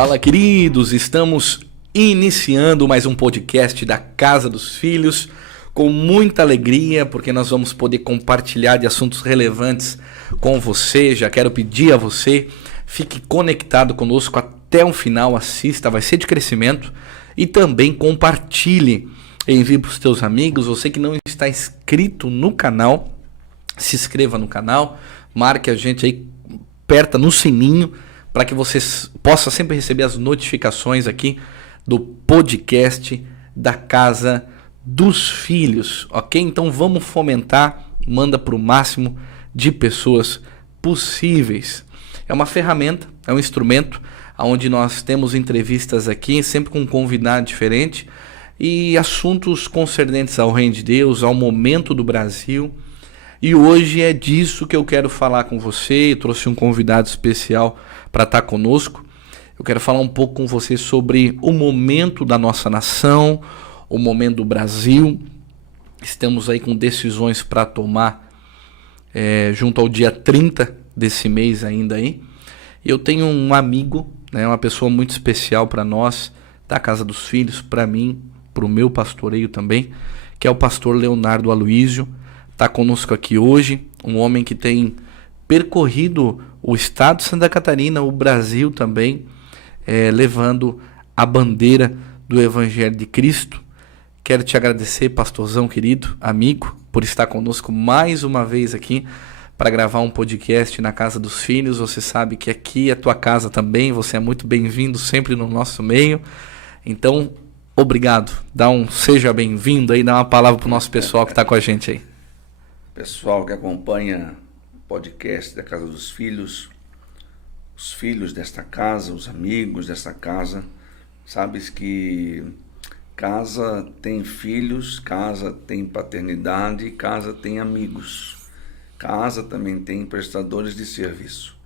Fala, queridos! Estamos iniciando mais um podcast da Casa dos Filhos com muita alegria, porque nós vamos poder compartilhar de assuntos relevantes com você. Já quero pedir a você, fique conectado conosco até o final, assista, vai ser de crescimento, e também compartilhe, envie para os teus amigos. Você que não está inscrito no canal, se inscreva no canal, marque a gente aí, aperta no sininho, para que você possa sempre receber as notificações aqui do podcast da Casa dos Filhos, ok? Então vamos fomentar, manda para o máximo de pessoas possíveis. É uma ferramenta, é um instrumento, onde nós temos entrevistas aqui, sempre com um convidado diferente, e assuntos concernentes ao Reino de Deus, ao momento do Brasil. E hoje é disso que eu quero falar com você. Eu trouxe um convidado especial para estar conosco. Eu quero falar um pouco com você sobre o momento da nossa nação, o momento do Brasil. Estamos aí com decisões para tomar junto ao dia 30 desse mês ainda aí. E eu tenho um amigo, né, uma pessoa muito especial para nós, da Casa dos Filhos, para mim, para o meu pastoreio também, que é o pastor Leonardo Aloísio. Está conosco aqui hoje, um homem que tem percorrido o estado de Santa Catarina, o Brasil também, levando a bandeira do Evangelho de Cristo. Quero te agradecer, pastorzão querido, amigo, por estar conosco mais uma vez aqui para gravar um podcast na Casa dos Filhos. Você sabe que aqui é tua casa também, você é muito bem-vindo sempre no nosso meio. Então, obrigado. Seja bem-vindo aí, dá uma palavra para o nosso pessoal que está com a gente aí. Pessoal que acompanha o podcast da Casa dos Filhos, os filhos desta casa, os amigos desta casa, sabes que casa tem filhos, casa tem paternidade, casa tem amigos, casa também tem prestadores de serviço.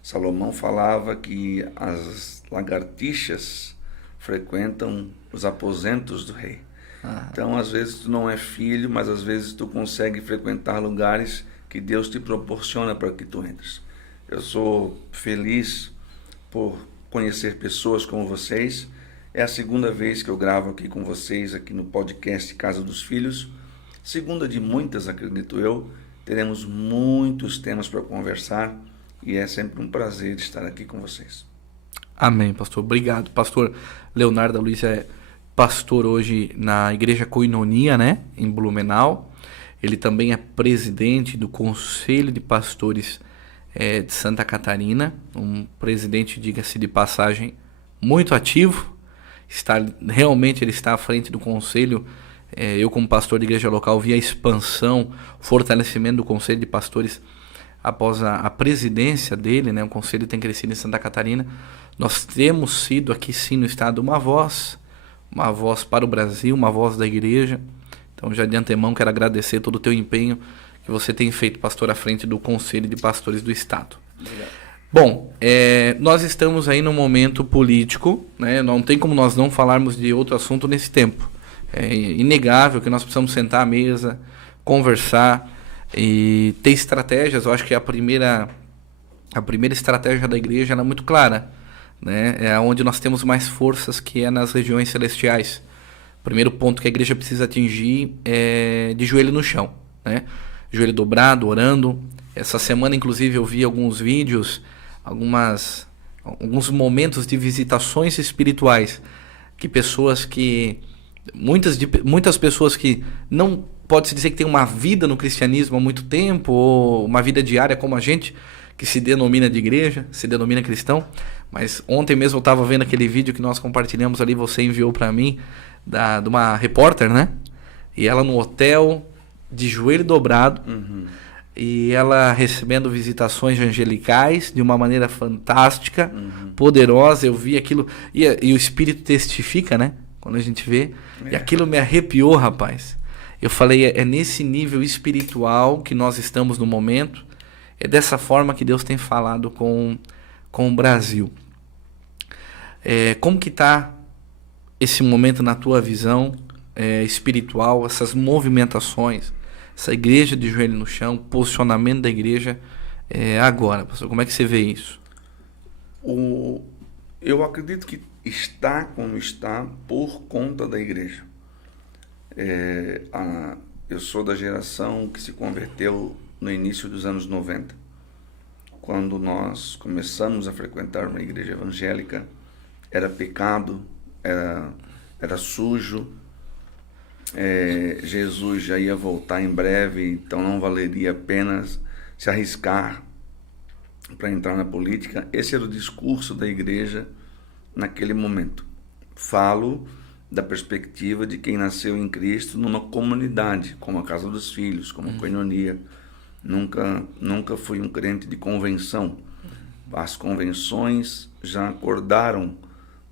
Salomão falava que as lagartixas frequentam os aposentos do rei. Então, às vezes tu não é filho, mas às vezes tu consegue frequentar lugares que Deus te proporciona para que tu entres. Eu sou feliz por conhecer pessoas como vocês. É a segunda vez que eu gravo aqui com vocês, aqui no podcast Casa dos Filhos. Segunda de muitas, acredito eu. Teremos muitos temas para conversar e é sempre um prazer estar aqui com vocês. Amém, pastor. Obrigado. Pastor Leonardo Aloísio é pastor hoje na Igreja Koinonia, né, em Blumenau. Ele também é presidente do Conselho de Pastores de Santa Catarina, um presidente, diga-se de passagem, muito ativo. Ele está à frente do conselho. Eu, como pastor de igreja local, vi a expansão, o fortalecimento do Conselho de Pastores após a presidência dele, né? O conselho tem crescido em Santa Catarina. Nós temos sido aqui sim no estado uma voz para o Brasil, uma voz da igreja. Então, já de antemão, quero agradecer todo o teu empenho que você tem feito, pastor, à frente do Conselho de Pastores do Estado. Obrigado. Bom, nós estamos aí no momento político, né? Não tem como nós não falarmos de outro assunto nesse tempo. É inegável que nós precisamos sentar à mesa, conversar e ter estratégias. Eu acho que a primeira estratégia da igreja ela é muito clara, né? É onde nós temos mais forças, que é nas regiões celestiais. O primeiro ponto que a igreja precisa atingir é de joelho no chão, né? Joelho dobrado, orando. Essa semana, inclusive, eu vi alguns vídeos, alguns momentos de visitações espirituais, muitas pessoas que não pode-se dizer que tem uma vida no cristianismo há muito tempo, ou uma vida diária como a gente, que se denomina de igreja, se denomina cristão. Mas ontem mesmo eu estava vendo aquele vídeo que nós compartilhamos ali, você enviou para mim, de uma repórter, né? E ela no hotel, de joelho dobrado, e ela recebendo visitações angelicais de uma maneira fantástica, poderosa. Eu vi aquilo, e o Espírito testifica, né? Quando a gente vê, e aquilo me arrepiou, rapaz. Eu falei, é nesse nível espiritual que nós estamos no momento. É dessa forma que Deus tem falado com o Brasil. Como que está esse momento na tua visão espiritual, essas movimentações, essa igreja de joelho no chão, posicionamento da igreja agora, pastor? Como é que você vê isso? Eu acredito que está como está por conta da igreja. Eu sou da geração que se converteu no início dos anos 90. Quando nós começamos a frequentar uma igreja evangélica, era pecado, era sujo, Jesus já ia voltar em breve, então não valeria a pena se arriscar para entrar na política. Esse era o discurso da igreja naquele momento. Falo da perspectiva de quem nasceu em Cristo numa comunidade, como a Casa dos Filhos, como a Koinonia. Nunca fui um crente de convenção. As convenções já acordaram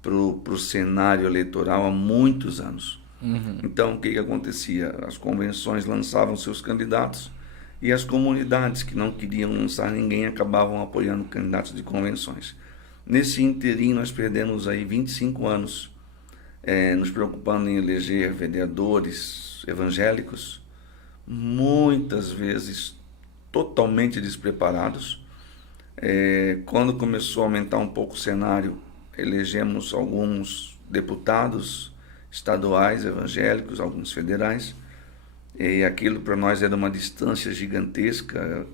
para o cenário eleitoral há muitos anos. Então, o que acontecia? As convenções lançavam seus candidatos e as comunidades que não queriam lançar ninguém acabavam apoiando candidatos de convenções. Nesse interim, nós perdemos aí 25 anos nos preocupando em eleger vereadores evangélicos, muitas vezes totalmente despreparados. Quando começou a aumentar um pouco o cenário, elegemos alguns deputados estaduais evangélicos, alguns federais, e aquilo para nós era uma distância gigantesca.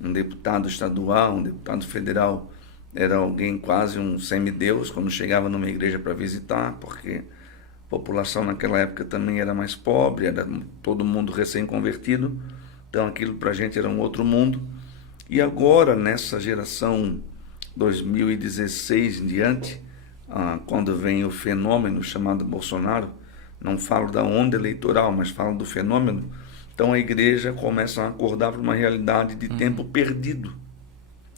Um deputado estadual, um deputado federal era alguém quase um semideus quando chegava numa igreja para visitar, porque a população naquela época também era mais pobre, era todo mundo recém-convertido, então aquilo para a gente era um outro mundo. E agora, nessa geração 2016 em diante, quando vem o fenômeno chamado Bolsonaro, não falo da onda eleitoral, mas falo do fenômeno, então a igreja começa a acordar para uma realidade de tempo perdido.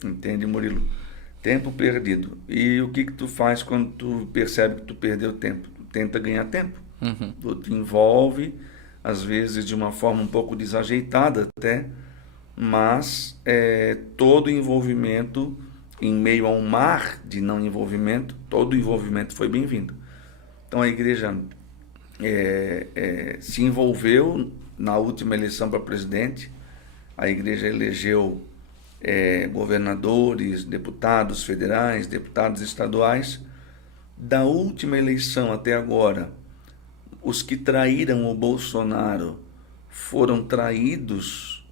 Entende, Murilo? Tempo perdido. E o que tu faz quando tu percebe que tu perdeu tempo? Tu tenta ganhar tempo. Tu te envolve, às vezes de uma forma um pouco desajeitada até, mas todo envolvimento, em meio a um mar de não envolvimento, todo envolvimento foi bem-vindo. Então a igreja se envolveu na última eleição para presidente. A igreja elegeu governadores, deputados federais, deputados estaduais. Da última eleição até agora, os que traíram o Bolsonaro foram traídos,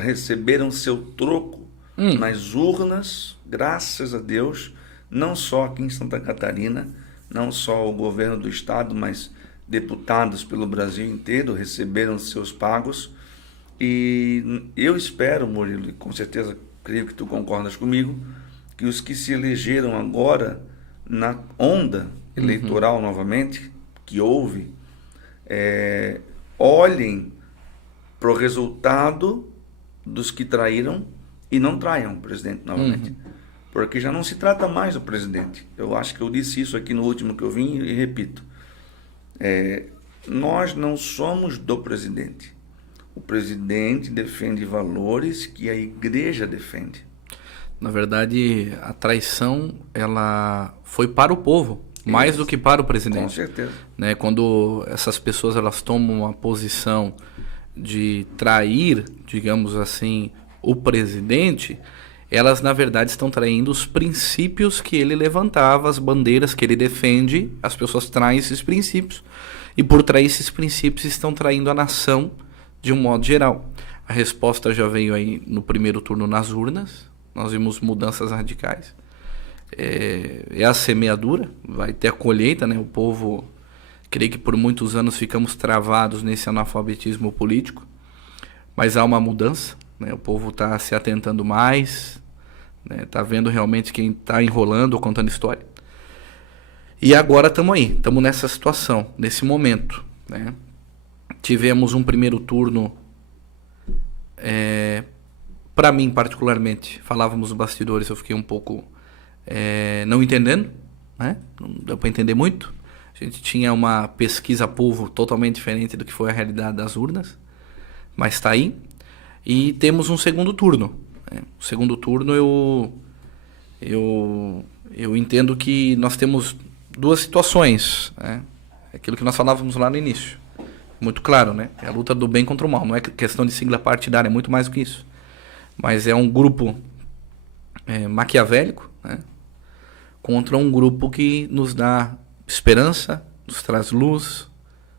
receberam seu troco nas urnas, graças a Deus, não só aqui em Santa Catarina, não só o governo do estado, mas deputados pelo Brasil inteiro receberam seus pagos. E eu espero, Murilo, e com certeza creio que tu concordas comigo, que os que se elegeram agora na onda eleitoral novamente, que houve, olhem para o resultado dos que traíram e não traiam o presidente novamente. Porque já não se trata mais do presidente. Eu acho que eu disse isso aqui no último que eu vim e repito. Nós não somos do presidente. O presidente defende valores que a igreja defende. Na verdade, a traição ela foi para o povo, mais do que para o presidente. Com certeza. Né? Quando essas pessoas elas tomam uma posição de trair, digamos assim, o presidente, elas na verdade estão traindo os princípios que ele levantava, as bandeiras que ele defende. As pessoas traem esses princípios e por trair esses princípios estão traindo a nação de um modo geral. A resposta já veio aí no primeiro turno nas urnas. Nós vimos mudanças radicais. É a semeadura, vai ter a colheita, né? O povo, creio que por muitos anos ficamos travados nesse analfabetismo político, mas há uma mudança, né? O povo está se atentando mais, né? Tá vendo realmente quem está enrolando ou contando história. E agora estamos aí, estamos nessa situação, nesse momento, né? Tivemos um primeiro turno, para mim particularmente, falávamos nos bastidores, eu fiquei um pouco não entendendo, né? Não deu para entender muito. A gente tinha uma pesquisa povo totalmente diferente do que foi a realidade das urnas, mas está aí. E temos um segundo turno, né? O segundo turno eu entendo que nós temos duas situações, né? Aquilo que nós falávamos lá no início, muito claro, né? É a luta do bem contra o mal, não é questão de sigla partidária, é muito mais do que isso. Mas é um grupo maquiavélico, né? contra um grupo que nos dá esperança, nos traz luz,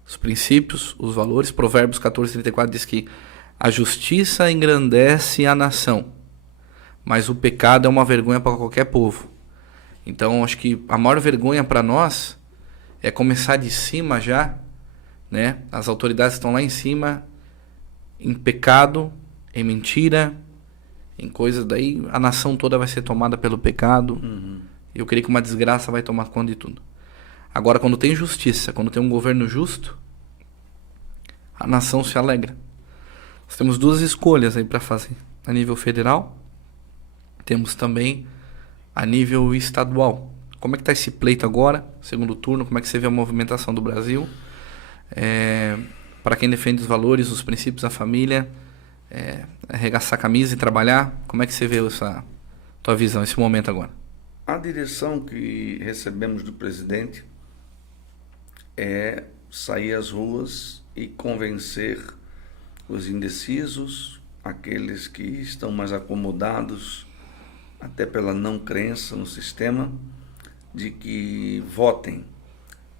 os princípios, os valores. Provérbios 14:34 diz que a justiça engrandece a nação, mas o pecado é uma vergonha para qualquer povo. Então, acho que a maior vergonha para nós é começar de cima já, né? As autoridades estão lá em cima, em pecado, em mentira, em coisas, daí a nação toda vai ser tomada pelo pecado. Eu creio que uma desgraça vai tomar conta de tudo. Agora, quando tem justiça, quando tem um governo justo, a nação se alegra. Nós temos duas escolhas aí para fazer. A nível federal, temos também a nível estadual. Como é que está esse pleito agora, segundo turno? Como é que você vê a movimentação do Brasil? Para quem defende os valores, os princípios da família, arregaçar a camisa e trabalhar, como é que você vê essa tua visão, esse momento agora? A direção que recebemos do presidente é sair às ruas e convencer os indecisos, aqueles que estão mais acomodados, até pela não crença no sistema, de que votem,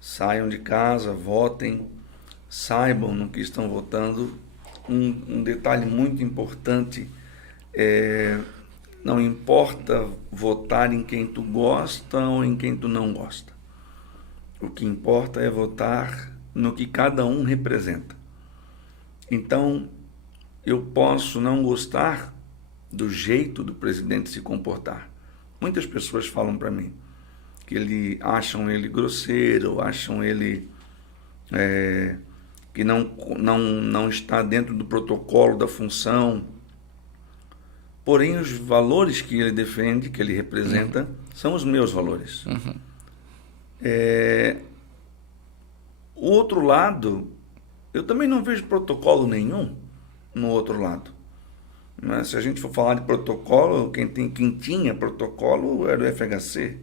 saiam de casa, votem, saibam no que estão votando. Um detalhe muito importante não importa votar em quem tu gosta ou em quem tu não gosta. O que importa é votar no que cada um representa. Então, eu posso não gostar do jeito do presidente se comportar. Muitas pessoas falam para mim que acham ele grosseiro, acham ele que não está dentro do protocolo da função. Porém, os valores que ele defende, que ele representa, são os meus valores. O outro lado, eu também não vejo protocolo nenhum no outro lado. Mas se a gente for falar de protocolo, quem tinha protocolo era o FHC.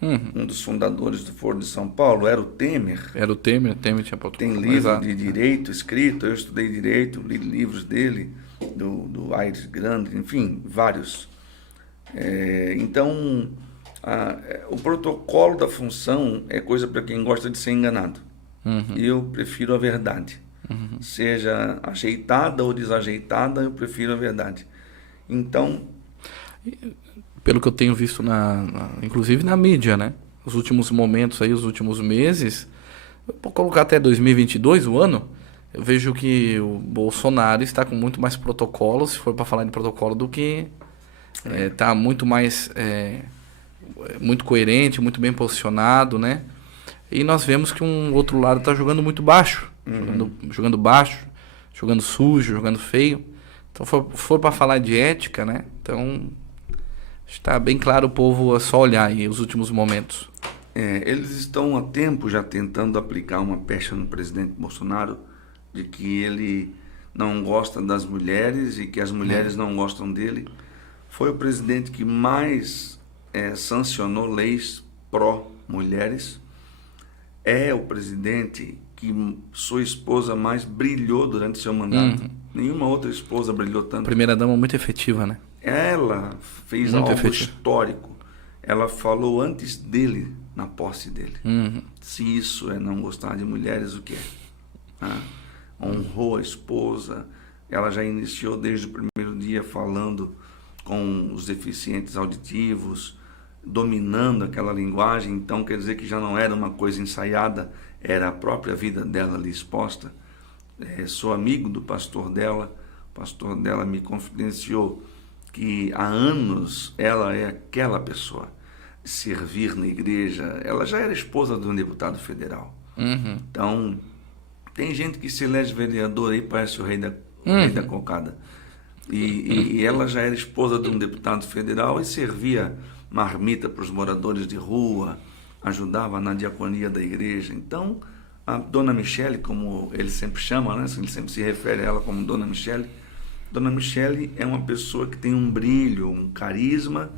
Um dos fundadores do Foro de São Paulo era o Temer. O Temer tinha protocolo. Tem livro de direito escrito, eu estudei direito, li livros dele, do Aires Grande, enfim, vários. Então, o protocolo da função é coisa para quem gosta de ser enganado. Eu prefiro a verdade. Seja ajeitada ou desajeitada, eu prefiro a verdade. Então, pelo que eu tenho visto inclusive na mídia, né? Os últimos momentos aí, os últimos meses, eu vou colocar até 2022, o ano, eu vejo que o Bolsonaro está com muito mais protocolo, se for para falar de protocolo, do que está muito mais muito coerente, muito bem posicionado, né? E nós vemos que um outro lado está jogando muito baixo, jogando baixo, jogando sujo, jogando feio. Então, for para falar de ética, né? Então, está bem claro, o povo é só olhar aí os últimos momentos. Eles estão há tempo já tentando aplicar uma pecha no presidente Bolsonaro de que ele não gosta das mulheres e que as mulheres não gostam dele. Foi o presidente que mais sancionou leis pró-mulheres. É o presidente que sua esposa mais brilhou durante seu mandato. Nenhuma outra esposa brilhou tanto. Primeira-dama muito efetiva, né? Ela fez muito algo efetivo. histórico. Ela falou antes dele, na posse dele. Se isso é não gostar de mulheres, o que é? Honrou a esposa. Ela já iniciou desde o primeiro dia falando com os deficientes auditivos, dominando aquela linguagem. Então quer dizer que já não era uma coisa ensaiada, era a própria vida dela ali exposta. Sou amigo do pastor dela, o pastor dela me confidenciou que há anos ela é aquela pessoa de servir na igreja. Ela já era esposa de um deputado federal. Então, tem gente que se elege vereador aí, parece o rei da cocada. E ela já era esposa de um deputado federal e servia marmita para os moradores de rua, ajudava na diaconia da igreja. Então, a Dona Michele, como ele sempre chama, né? Ele sempre se refere a ela como Dona Michele. Dona Michele é uma pessoa que tem um brilho, um carisma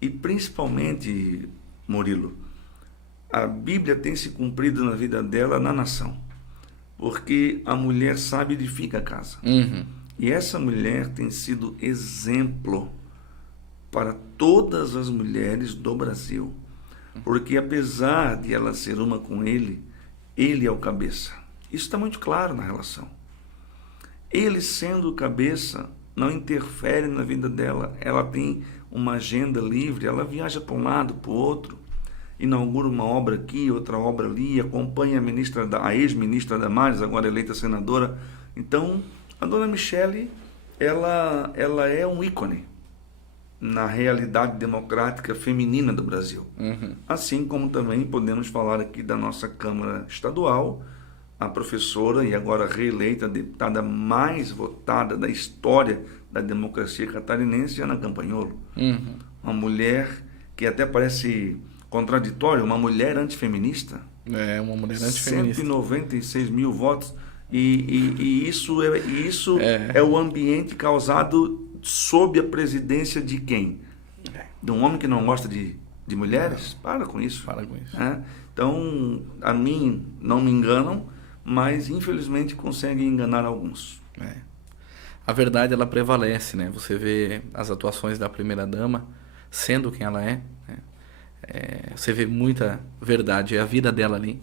e principalmente, Murilo, a Bíblia tem se cumprido na vida dela, na nação, porque a mulher sábia edifica a casa. E essa mulher tem sido exemplo para todas as mulheres do Brasil. Porque apesar de ela ser uma com ele, ele é o cabeça. Isso está muito claro na relação. Ele sendo o cabeça não interfere na vida dela. Ela tem uma agenda livre, ela viaja para um lado, para o outro, inaugura uma obra aqui, outra obra ali, acompanha a ex-ministra Damares, agora eleita senadora. Então, a dona Michele, ela é um ícone na realidade democrática feminina do Brasil. Assim como também podemos falar aqui da nossa Câmara Estadual, a professora e agora reeleita deputada mais votada da história da democracia catarinense, Ana Campanholo. Uma mulher que até parece contraditório, uma mulher antifeminista. Uma mulher antifeminista. 196 mil votos. E isso é o ambiente causado sob a presidência de quem? De um homem que não gosta de mulheres? Para com isso. Para com isso. Então, a mim não me enganam, mas infelizmente conseguem enganar alguns. A verdade, ela prevalece, né? Você vê as atuações da primeira-dama sendo quem ela é, né? Você vê muita verdade, é a vida dela ali.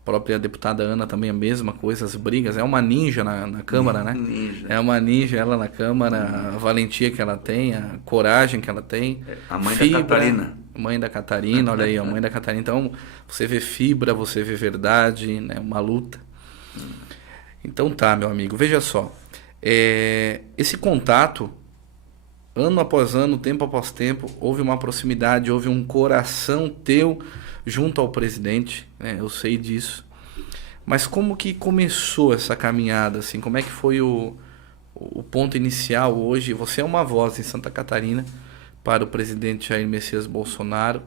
A própria deputada Ana também a mesma coisa, as brigas, é uma ninja na Câmara, né? Ninja. É uma ninja ela na Câmara, a valentia que ela tem, a coragem que ela tem. A mãe da Catarina. Mãe da Catarina, olha aí, a mãe da Catarina. Então, você vê fibra, você vê verdade, né? Uma luta. Então tá, meu amigo, veja só. Esse contato, ano após ano, tempo após tempo, houve uma proximidade, houve um coração teu junto ao presidente, né? Eu sei disso. Mas como que começou essa caminhada, assim? Como é que foi o ponto inicial hoje? Você é uma voz em Santa Catarina para o presidente Jair Messias Bolsonaro.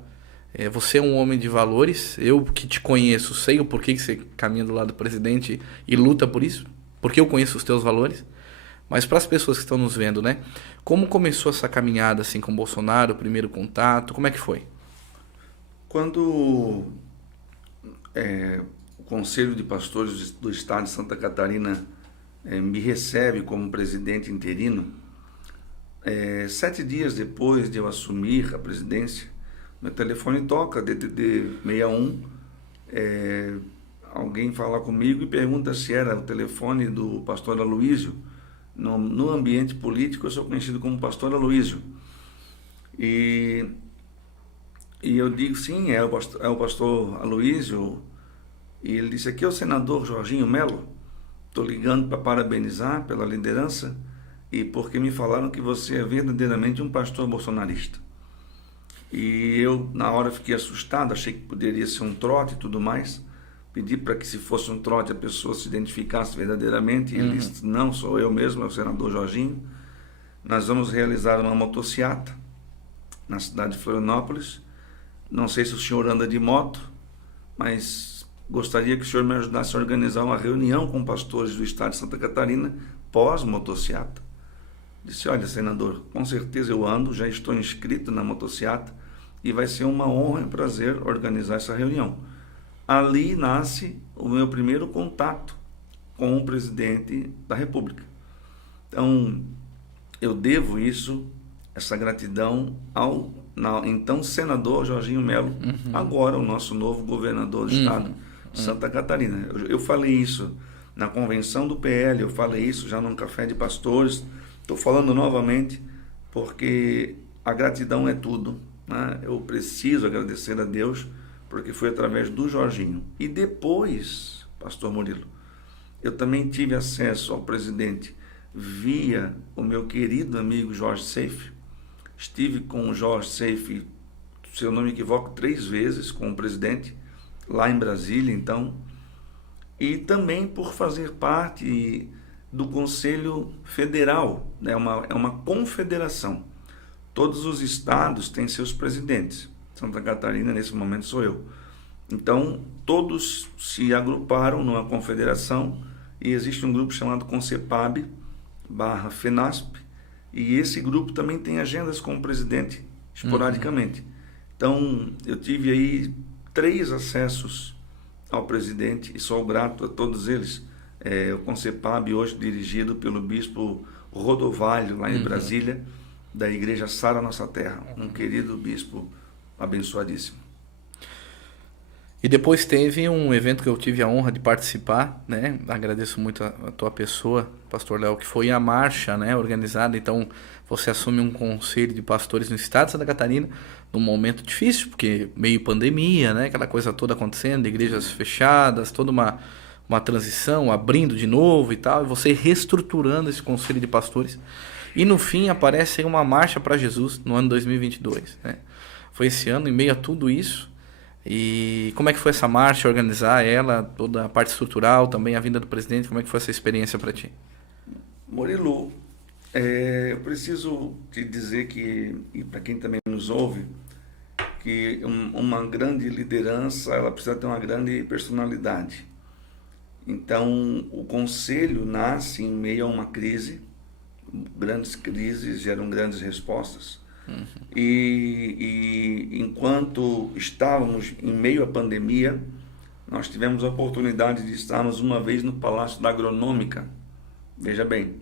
Você é um homem de valores. Eu que te conheço, sei o porquê que você caminha do lado do presidente e luta por isso, porque eu conheço os teus valores. Mas para as pessoas que estão nos vendo, né? Como começou essa caminhada assim com o Bolsonaro, o primeiro contato? Como é que foi? Quando o Conselho de Pastores do Estado de Santa Catarina me recebe como presidente interino, 7 dias depois de eu assumir a presidência, meu telefone toca, DDD 61, alguém fala comigo e pergunta se era o telefone do pastor Aloísio. No ambiente político eu sou conhecido como pastor Aloísio. E eu digo, sim, é o pastor Aloísio. E ele disse, aqui é o senador Jorginho Melo. Estou ligando para parabenizar pela liderança e porque me falaram que você é verdadeiramente um pastor bolsonarista. E eu, na hora, fiquei assustado, achei que poderia ser um trote e tudo mais. Pedi para que, se fosse um trote, a pessoa se identificasse verdadeiramente. E ele disse, não, sou eu mesmo, é o senador Jorginho. Nós vamos realizar uma motociata na cidade de Florianópolis. Não sei se o senhor anda de moto, mas gostaria que o senhor me ajudasse a organizar uma reunião com pastores do estado de Santa Catarina pós-motociata. Disse, olha, senador, com certeza eu ando, já estou inscrito na motociata e vai ser uma honra e um prazer organizar essa reunião. Ali nasce o meu primeiro contato com o presidente da República. Então, eu devo essa gratidão ao então senador Jorginho Melo, agora o nosso novo governador do estado de Santa Catarina. Eu falei isso na convenção do PL, eu falei isso já num café de pastores, estou falando novamente porque a gratidão é tudo, né? Eu preciso agradecer a Deus porque foi através do Jorginho. E depois, pastor Murilo, eu também tive acesso ao presidente via o meu querido amigo Jorge Seife. Estive com o Jorge Seife, se eu não me equivoco, 3 vezes com o presidente, lá em Brasília, então. E também por fazer parte do Conselho Federal, né? É uma confederação. Todos os estados têm seus presidentes. Santa Catarina, nesse momento, sou eu. Então, todos se agruparam numa confederação e existe um grupo chamado CONCEPAB/FENASP, e esse grupo também tem agendas com o presidente, esporadicamente. Então, eu tive aí 3 acessos ao presidente e sou grato a todos eles. O CONCEPAB, hoje dirigido pelo bispo Rodovalho, lá em Brasília, da Igreja Sara Nossa Terra, um querido bispo abençoadíssimo. E depois teve um evento que eu tive a honra de participar, né? Agradeço muito a tua pessoa, Pastor Léo, que foi a marcha, né, organizada. Então, você assume um conselho de pastores no estado de Santa Catarina, num momento difícil, porque meio pandemia, né? Aquela coisa toda acontecendo, igrejas fechadas, toda uma transição, abrindo de novo e tal, e você reestruturando esse conselho de pastores. E no fim aparece aí uma marcha para Jesus no ano 2022, né? Foi esse ano, em meio a tudo isso. E como é que foi essa marcha, organizar ela, toda a parte estrutural, também a vinda do presidente, como é que foi essa experiência para ti? Murilo, eu preciso te dizer que, e para quem também nos ouve, que uma grande liderança, ela precisa ter uma grande personalidade. Então, o conselho nasce em meio a uma crise, grandes crises geram grandes respostas. E enquanto estávamos em meio à pandemia, nós tivemos a oportunidade de estarmos uma vez no Palácio da Agronômica. Veja bem,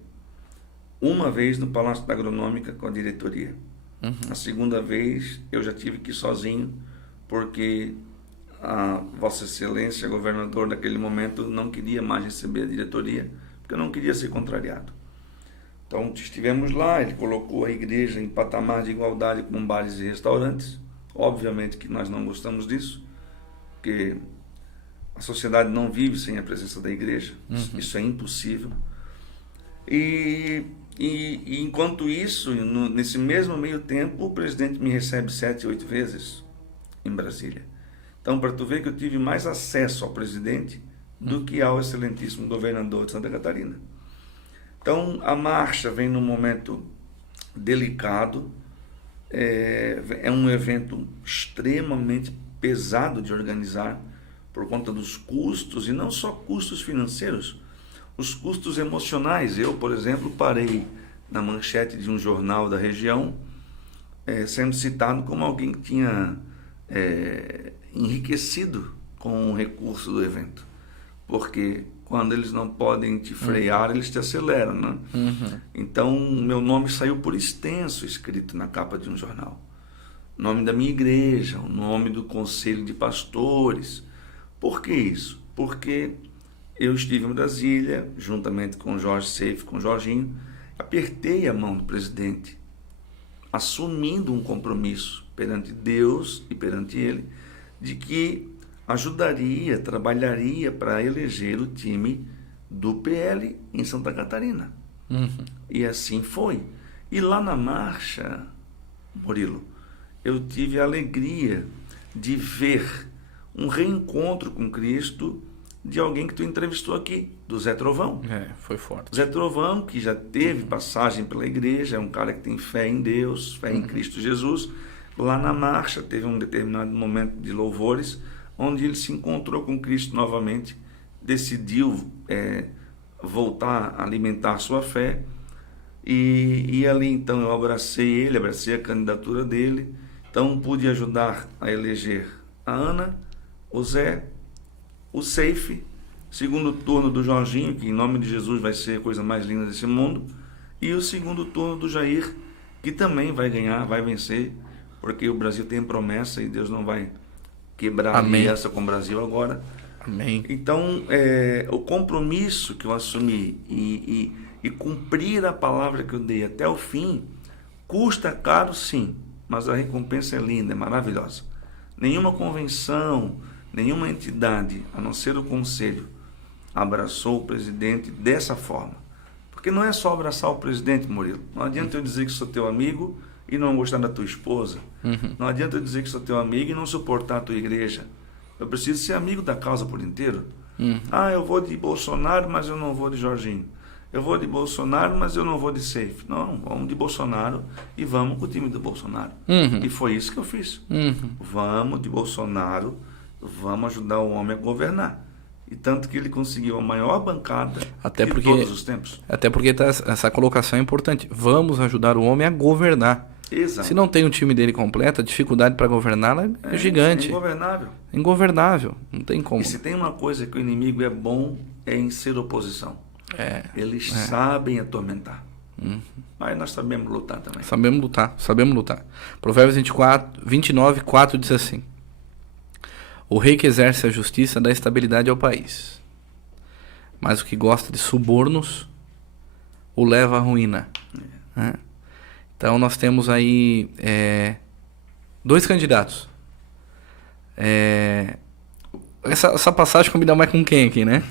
uma vez no Palácio da Agronômica com a diretoria. A segunda vez eu já tive que ir sozinho, porque a Vossa Excelência, governador daquele momento, não queria mais receber a diretoria, porque eu não queria ser contrariado. Então estivemos lá, ele colocou a igreja em patamar de igualdade com bares e restaurantes. Obviamente que nós não gostamos disso, porque a sociedade não vive sem a presença da igreja. Isso é impossível. E enquanto isso, nesse mesmo meio tempo, o presidente me recebe 7, 8 vezes em Brasília. Então, para tu ver que eu tive mais acesso ao presidente do que ao excelentíssimo governador de Santa Catarina. Então, a marcha vem num momento delicado, é um evento extremamente pesado de organizar por conta dos custos, e não só custos financeiros, os custos emocionais. Eu, por exemplo, parei na manchete de um jornal da região, sendo citado como alguém que tinha enriquecido com o recurso do evento, porque quando eles não podem te frear, eles te aceleram, né? Então, meu nome saiu por extenso, escrito na capa de um jornal. O nome da minha igreja, o nome do conselho de pastores. Por que isso? Porque eu estive em Brasília, juntamente com o Jorge Seife, com o Jorginho, apertei a mão do presidente, assumindo um compromisso perante Deus e perante ele, de que ajudaria, trabalharia para eleger o time do PL em Santa Catarina. E assim foi. E lá na marcha, Murilo, eu tive a alegria de ver um reencontro com Cristo de alguém que tu entrevistou aqui, do Zé Trovão. Foi forte. Zé Trovão, que já teve passagem pela igreja, é um cara que tem fé em Deus, fé em Cristo Jesus. Lá na marcha teve um determinado momento de louvores, onde ele se encontrou com Cristo novamente, decidiu voltar a alimentar sua fé, e ali então eu abracei ele, abracei a candidatura dele, então pude ajudar a eleger a Ana, o Zé, o Seife, segundo turno do Jorginho, que em nome de Jesus vai ser a coisa mais linda desse mundo, e o segundo turno do Jair, que também vai ganhar, vai vencer, porque o Brasil tem promessa e Deus não vai quebrar a aliança com o Brasil agora. Amém. Então, o compromisso que eu assumi e cumprir a palavra que eu dei até o fim, custa caro sim, mas a recompensa é linda, é maravilhosa. Nenhuma convenção, nenhuma entidade, a não ser o conselho, abraçou o presidente dessa forma. Porque não é só abraçar o presidente, Murilo. Não adianta eu dizer que sou teu amigo e não gostar da tua esposa. Não adianta eu dizer que sou teu amigo e não suportar a tua igreja. Eu preciso ser amigo da causa por inteiro. Eu vou de Bolsonaro, mas eu não vou de Jorginho. Eu vou de Bolsonaro, mas eu não vou de Seife. Não, vamos de Bolsonaro e vamos com o time do Bolsonaro. E foi isso que eu fiz. Vamos de Bolsonaro, vamos ajudar o homem a governar. E tanto que ele conseguiu a maior bancada de todos os tempos. Até porque essa colocação é importante. Vamos ajudar o homem a governar. Exato. Se não tem o time dele completo, a dificuldade para governá-la é gigante. É ingovernável. Ingovernável. Não tem como. E se tem uma coisa que o inimigo é bom, é em ser oposição. Eles sabem atormentar. Mas nós sabemos lutar também. Sabemos lutar. Provérbios 29, 4 diz assim: o rei que exerce a justiça dá estabilidade ao país, mas o que gosta de subornos o leva à ruína. Né? Então nós temos aí 2 candidatos. Essa passagem combina mais com quem aqui, né?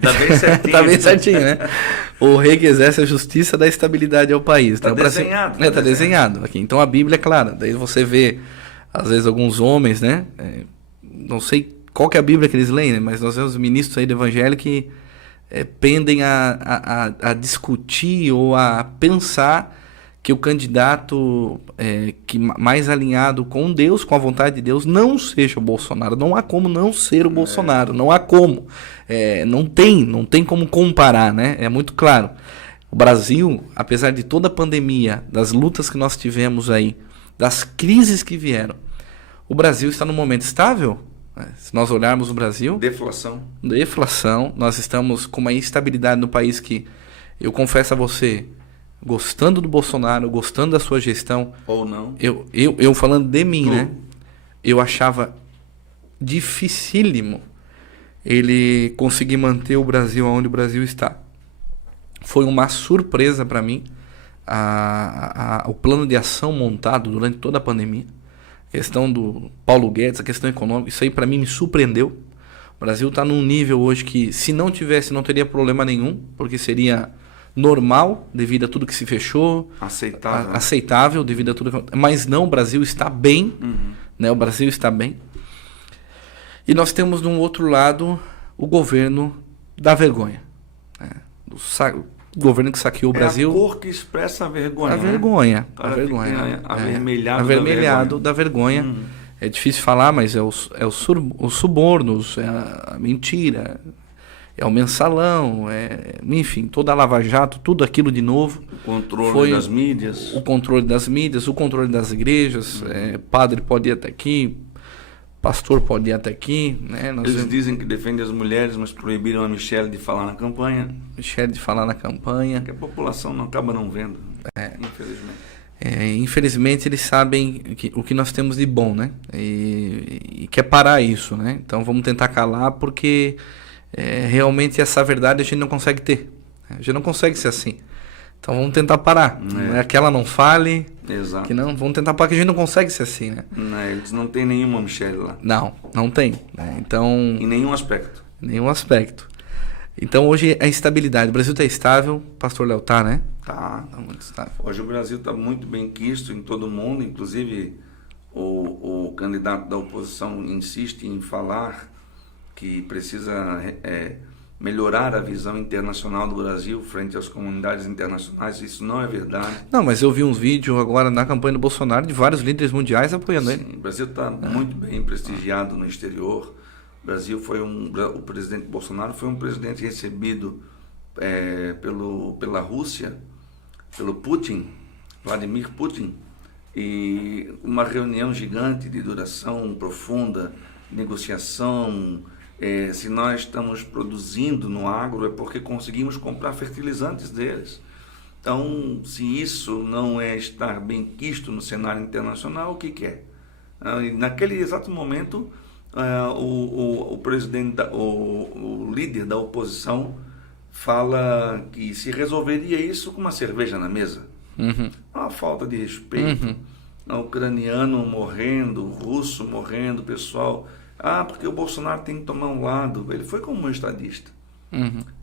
Tá bem certinho. Tá bem certinho, né? O rei que exerce a justiça dá estabilidade ao país. Tá então, desenhado. Tá desenhado aqui. Então a Bíblia é clara. Daí você vê, às vezes, alguns homens, né? Não sei qual que é a Bíblia que eles leem, né? Mas nós vemos ministros aí do evangelho que pendem a discutir ou a pensar que o candidato que mais alinhado com Deus, com a vontade de Deus, não seja o Bolsonaro. Não há como não ser o Bolsonaro. Não há como. Não tem como comparar, né? É muito claro. O Brasil, apesar de toda a pandemia, das lutas que nós tivemos aí, das crises que vieram, o Brasil está num momento estável. Se nós olharmos o Brasil... Deflação. Nós estamos com uma instabilidade no país que, eu confesso a você, gostando do Bolsonaro, gostando da sua gestão... Ou não. Eu falando de mim, né? Eu achava dificílimo ele conseguir manter o Brasil onde o Brasil está. Foi uma surpresa para mim o plano de ação montado durante toda a pandemia. A questão do Paulo Guedes, a questão econômica, isso aí para mim me surpreendeu. O Brasil está num nível hoje que, se não tivesse, não teria problema nenhum, porque seria normal devido a tudo que se fechou, aceitável devido a tudo, mas não, o Brasil está bem, né? O Brasil está bem. E nós temos de um outro lado o governo da vergonha, né? O governo que saqueou o Brasil. É a cor que expressa a vergonha. A vergonha. Avermelhado da vergonha. É difícil falar, mas os subornos, é a mentira, é o mensalão, enfim, toda a Lava Jato, tudo aquilo de novo. O controle das mídias. O controle das mídias, o controle das igrejas. Padre pode ir até aqui, pastor pode ir até aqui. Né? Eles dizem que defendem as mulheres, mas proibiram a Michelle de falar na campanha. Que a população acaba não vendo, infelizmente. Infelizmente eles sabem o que nós temos de bom, né? E quer parar isso, né? Então vamos tentar calar, porque realmente essa verdade a gente não consegue ter. A gente não consegue ser assim. Então vamos tentar parar. Não é que ela não fale. Exato. Vamos tentar parar, que a gente não consegue ser assim, né? Eles não tem nenhuma Michelle lá. Não tem. Né? Então, em nenhum aspecto. Então hoje a instabilidade. O Brasil está estável. Pastor Léo tá, né? Tá muito estável. Hoje o Brasil está muito bem quisto em todo mundo. Inclusive o candidato da oposição insiste em falar que precisa melhorar a visão internacional do Brasil frente às comunidades internacionais. Isso não é verdade. Não, mas eu vi uns vídeos agora na campanha do Bolsonaro de vários líderes mundiais apoiando ele. O Brasil está muito bem prestigiado no exterior. O Brasil o presidente Bolsonaro foi um presidente recebido pela Rússia, pelo Vladimir Putin, e uma reunião gigante de duração profunda, negociação. Se nós estamos produzindo no agro, é porque conseguimos comprar fertilizantes deles. Então, se isso não é estar bem quisto no cenário internacional, o que é? Naquele exato momento, o presidente, o líder da oposição fala que se resolveria isso com uma cerveja na mesa. Uma falta de respeito. O ucraniano morrendo, o russo morrendo, o pessoal... porque o Bolsonaro tem que tomar um lado. Ele foi como um estadista.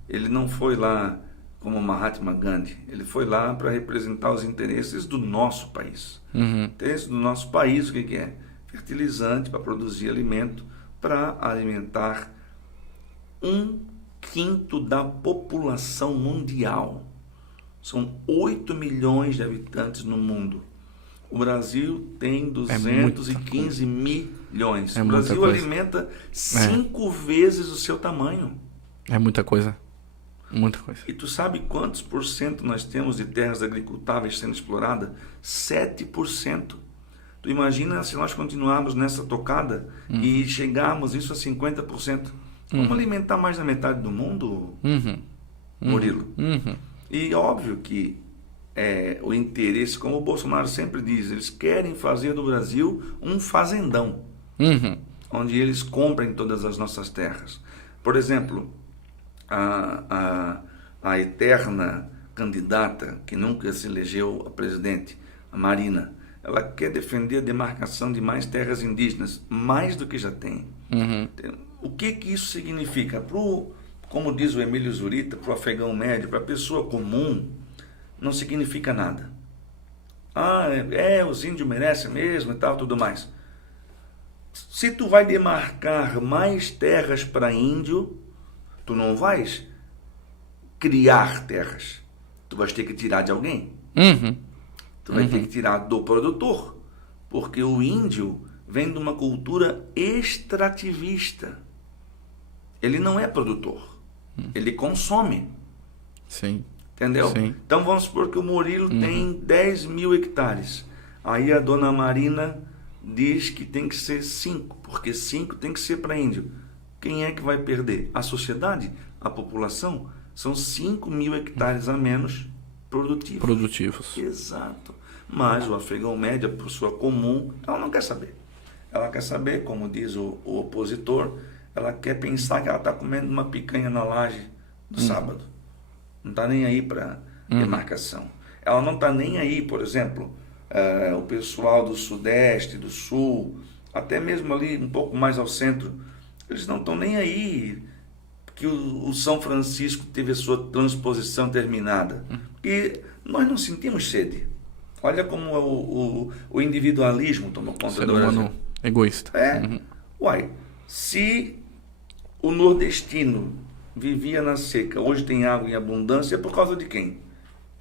Ele não foi lá como Mahatma Gandhi. Ele foi lá para representar os interesses do nosso país. Interesses do nosso país, o que é? Fertilizante para produzir alimento, para alimentar 1/5 da população mundial. São 8 milhões de habitantes no mundo. O Brasil tem 215 milhões. O Brasil alimenta 5 vezes o seu tamanho. É muita coisa. Muita coisa. E tu sabe quantos % nós temos de terras agricultáveis sendo exploradas? 7%. Tu imagina se nós continuarmos nessa tocada e chegarmos isso a 50%. Vamos alimentar mais da metade do mundo, Murilo? E óbvio que o interesse, como o Bolsonaro sempre diz, eles querem fazer do Brasil um fazendão, onde eles comprem todas as nossas terras. Por exemplo, a eterna candidata que nunca se elegeu a presidente, a Marina, ela quer defender a demarcação de mais terras indígenas, mais do que já tem. O que isso significa? Como diz o Emílio Zurita, para o afegão médio, para a pessoa comum, não significa nada. Os índios merecem mesmo e tal, tudo mais. Se tu vai demarcar mais terras para índio, tu não vais criar terras. Tu vais ter que tirar de alguém. Tu vai ter que tirar do produtor. Porque o índio vem de uma cultura extrativista. Ele não é produtor. Ele consome. Sim. Entendeu? Sim. Então vamos supor que o Murilo tem 10 mil hectares. Aí a dona Marina diz que tem que ser 5, porque 5 tem que ser para índio. Quem é que vai perder? A sociedade? A população? São 5 mil hectares a menos produtivos. Exato. Mas o afegão médio, a pessoa comum, ela não quer saber. Ela quer saber, como diz o opositor, ela quer pensar que ela está comendo uma picanha na laje do sábado. Não está nem aí para demarcação. Ela não está nem aí, por exemplo, o pessoal do Sudeste, do Sul, até mesmo ali um pouco mais ao centro, eles não estão nem aí que o São Francisco teve a sua transposição terminada. E nós não sentimos sede. Olha como o individualismo tomou conta do Brasil. Egoísta. Se o nordestino vivia na seca, hoje tem água em abundância, é por causa de quem?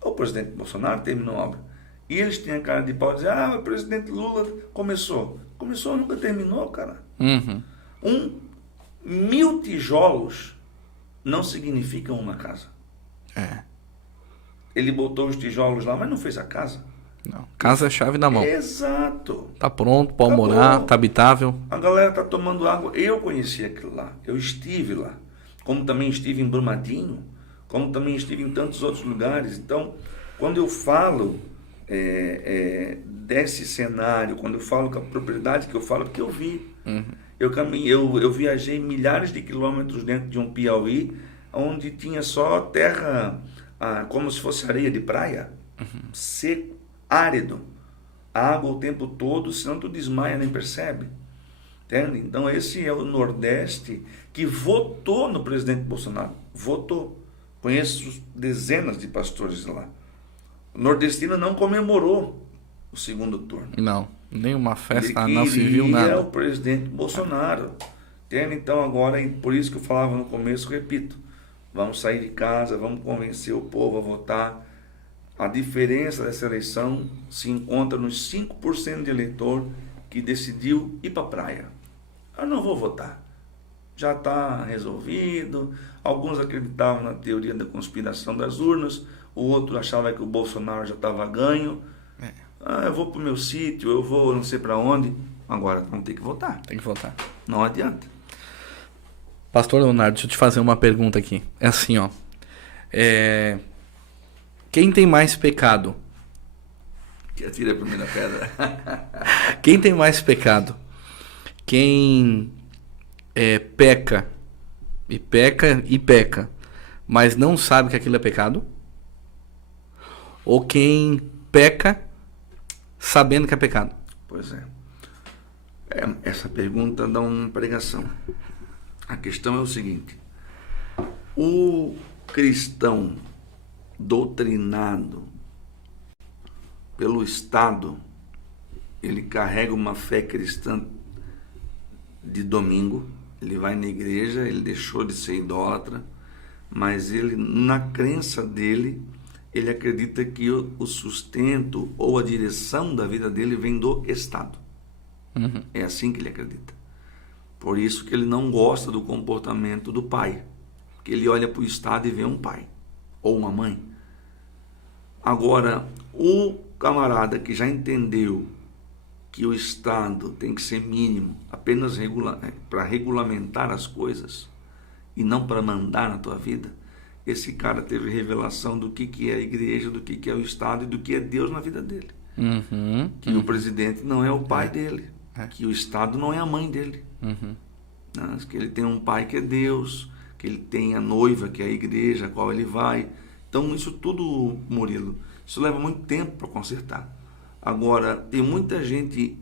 O presidente Bolsonaro terminou a obra. E eles têm a cara de pau de dizer, o presidente Lula começou. Começou, nunca terminou, cara. 1000 tijolos não significam uma casa. Ele botou os tijolos lá, mas não fez a casa. Não. Casa é chave na mão. Exato. Tá pronto, pode morar, tá habitável. A galera tá tomando água. Eu conheci aquilo lá. Eu estive lá. Como também estive em Brumadinho. Como também estive em tantos outros lugares. Então, quando eu falo desse cenário, quando eu falo com a propriedade que eu falo, porque eu vi. Eu viajei milhares de quilômetros dentro de um Piauí, onde tinha só terra, como se fosse areia de praia, seco, árido, água o tempo todo, senão tu desmaia, nem percebe. Entende? Então esse é o Nordeste que votou no presidente Bolsonaro. Votou. Conheço dezenas de pastores lá. O nordestino não comemorou o segundo turno. Não, nenhuma festa, não se viu nada. O presidente Bolsonaro. Entende? Então agora, por isso que eu falava no começo, repito, vamos sair de casa, vamos convencer o povo a votar. A diferença dessa eleição se encontra nos 5% de eleitor que decidiu ir para a praia. Eu não vou votar. Já está resolvido. Alguns acreditavam na teoria da conspiração das urnas. O outro achava que o Bolsonaro já estava ganho. Eu vou para o meu sítio, eu vou não sei para onde. Agora vamos ter que votar. Tem que votar. Não adianta. Pastor Leonardo, deixa eu te fazer uma pergunta aqui. É assim, ó. Quem tem mais pecado? Que atira a primeira pedra. Quem tem mais pecado? Quem peca, mas não sabe que aquilo é pecado? Ou quem peca sabendo que é pecado? Pois é. Essa pergunta dá uma pregação. A questão é o seguinte: o cristão doutrinado pelo Estado, ele carrega uma fé cristã de domingo, ele vai na igreja, ele deixou de ser idólatra, mas ele, na crença dele, ele acredita que o sustento ou a direção da vida dele vem do Estado. É assim que ele acredita. Por isso que ele não gosta do comportamento do pai, porque ele olha para o Estado e vê um pai ou uma mãe. Agora, o camarada que já entendeu que o Estado tem que ser mínimo, apenas para regulamentar as coisas e não para mandar na tua vida, esse cara teve revelação do que é a igreja, do que é o Estado e do que é Deus na vida dele. Que o presidente não é o pai dele, que o Estado não é a mãe dele. Que ele tem um pai que é Deus, que ele tem a noiva que é a igreja a qual ele vai. Então isso tudo, Murilo, isso leva muito tempo para consertar. Agora, tem muita gente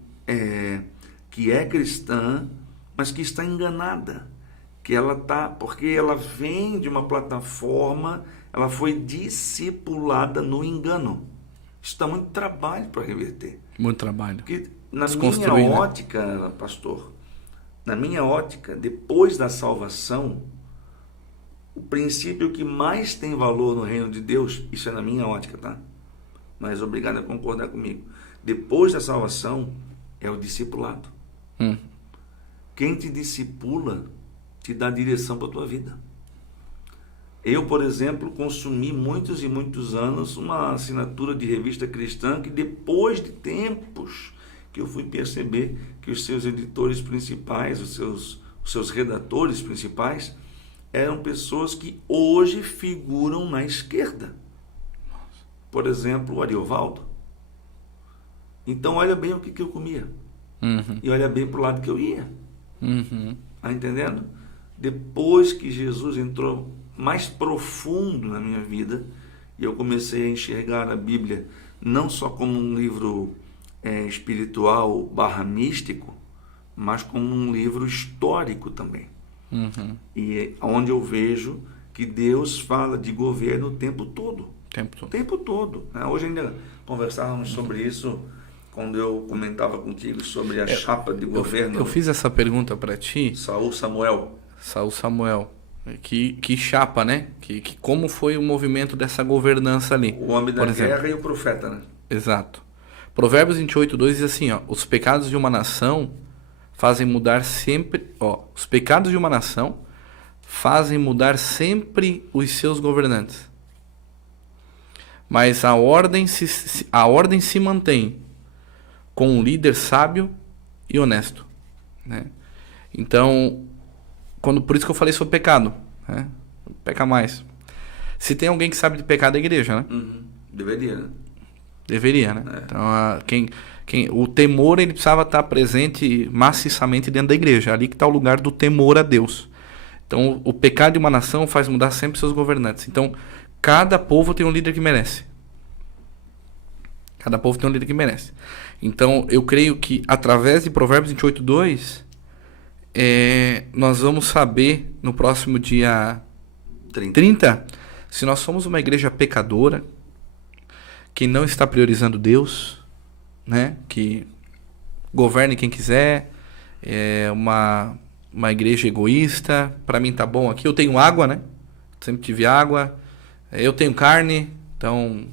que é cristã, mas que está enganada, que ela tá, porque ela vem de uma plataforma, ela foi discipulada no engano. Isso dá muito trabalho para reverter. Muito trabalho. Porque na minha ótica, pastor, na minha ótica, depois da salvação, o princípio que mais tem valor no reino de Deus, isso é na minha ótica, tá? Mas obrigado a concordar comigo. Depois da salvação, é o discipulado. Quem te discipula te dá direção para a tua vida. Eu, por exemplo, consumi muitos e muitos anos uma assinatura de revista cristã que depois de tempos que eu fui perceber que os seus editores principais, os seus redatores principais, eram pessoas que hoje figuram na esquerda. Por exemplo, o Ariovaldo. Então olha bem o que eu comia. E olha bem para o lado que eu ia. Tá entendendo? Depois que Jesus entrou mais profundo na minha vida, e eu comecei a enxergar a Bíblia não só como um livro espiritual / místico, mas como um livro histórico também. E onde eu vejo que Deus fala de governo o tempo todo. O tempo todo. Hoje ainda conversávamos sobre isso quando eu comentava contigo sobre a chapa de governo. Eu fiz essa pergunta para ti. Saul Samuel. Que chapa, né? Que como foi o movimento dessa governança ali. O homem da guerra e o profeta, né? Exato. Provérbios 28:2 diz assim, os pecados de uma nação fazem mudar sempre, os pecados de uma nação fazem mudar sempre os seus governantes. Mas a ordem se mantém com um líder sábio e honesto, né? Então, por isso que eu falei sobre pecado, né? Peca mais. Se tem alguém que sabe de pecado, é a igreja, né? Deveria, né? Deveria, né? Então, o temor, ele precisava estar presente maciçamente dentro da igreja. Ali que está o lugar do temor a Deus. Então, o pecado de uma nação faz mudar sempre seus governantes. Então, cada povo tem um líder que merece. Cada povo tem um líder que merece. Então, eu creio que através de Provérbios 28:2, nós vamos saber no próximo dia 30 se nós somos uma igreja pecadora, que não está priorizando Deus, né? Que governe quem quiser, uma igreja egoísta. Para mim tá bom aqui, eu tenho água, né? Sempre tive água. Eu tenho carne, então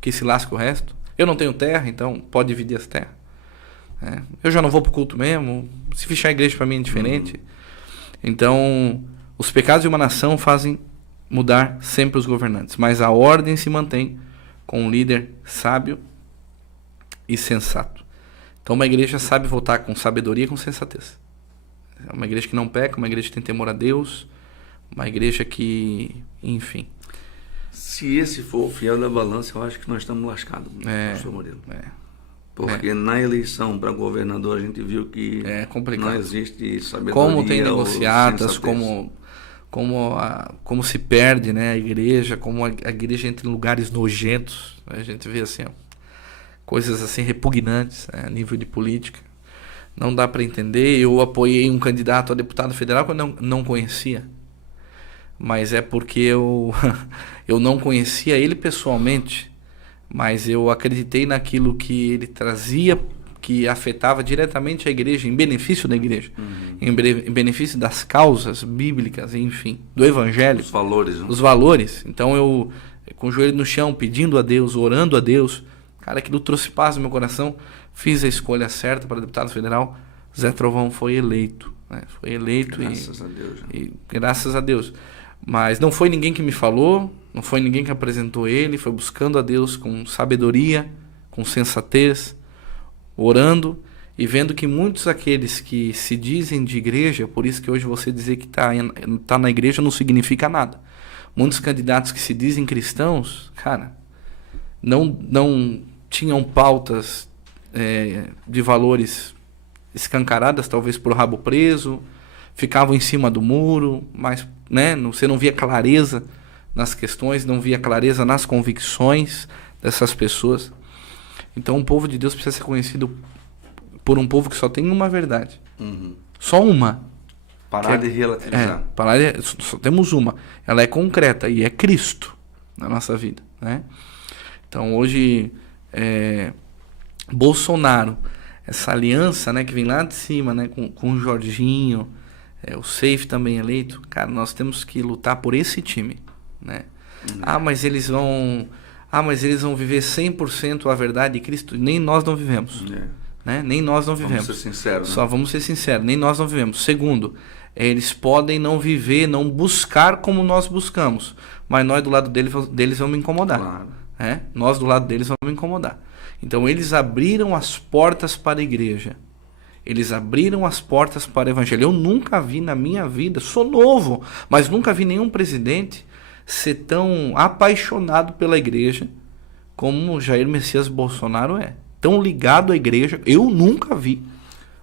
que se lasque o resto. Eu não tenho terra, então pode dividir as terras. Eu já não vou pro culto mesmo. Se fechar a igreja para mim é diferente. Então, os pecados de uma nação fazem mudar sempre os governantes, mas a ordem se mantém com um líder sábio e sensato. Então, uma igreja sabe votar com sabedoria e com sensatez. É uma igreja que não peca, uma igreja que tem temor a Deus, uma igreja que, enfim. Se esse for o fiel da balança, eu acho que nós estamos lascados, pastor Murilo. Porque na eleição para governador a gente viu que não existe sabedoria. Como tem negociatas, como se perde, né, a igreja, como a igreja entra em lugares nojentos. A gente vê assim, coisas assim repugnantes, a nível de política. Não dá para entender. Eu apoiei um candidato a deputado federal que eu não conhecia. Mas é porque eu não conhecia ele pessoalmente, mas eu acreditei naquilo que ele trazia, que afetava diretamente a igreja, em benefício da igreja, em benefício das causas bíblicas, enfim, do evangelho. Os valores, né? Os valores. Então eu, com o joelho no chão, pedindo a Deus, orando a Deus, cara, aquilo trouxe paz no meu coração, fiz a escolha certa para deputado federal. Zé Trovão foi eleito, né? Foi eleito. Graças a Deus. E graças a Deus. Mas não foi ninguém que me falou, não foi ninguém que apresentou ele, foi buscando a Deus com sabedoria, com sensatez, orando e vendo que muitos daqueles que se dizem de igreja, por isso que hoje você dizer que está na igreja não significa nada. Muitos candidatos que se dizem cristãos, cara, não tinham pautas de valores escancaradas, talvez por rabo preso, ficavam em cima do muro, mas você não via clareza nas questões, não via clareza nas convicções dessas pessoas. Então o povo de Deus precisa ser conhecido por um povo que só tem uma verdade. Só uma. Parar de relativizar. Só temos uma. Ela é concreta e é Cristo na nossa vida, né? Então hoje Bolsonaro, essa aliança, né, que vem lá de cima, né, com o Jorginho, o Safe também eleito, cara, nós temos que lutar por esse time, né? Mas eles vão viver 100% a verdade de Cristo. Nem nós não vivemos, né? Nem nós não vivemos. Vamos ser sinceros, né? Só vamos ser sinceros, nem nós não vivemos. Segundo, eles podem não viver, não buscar como nós buscamos, mas nós do lado deles vamos incomodar. Claro. Nós do lado deles vamos incomodar. Então eles abriram as portas para a igreja. Eles abriram as portas para o evangelho. Eu nunca vi na minha vida, sou novo, mas nunca vi nenhum presidente ser tão apaixonado pela igreja como Jair Messias Bolsonaro é. Tão ligado à igreja, eu nunca vi.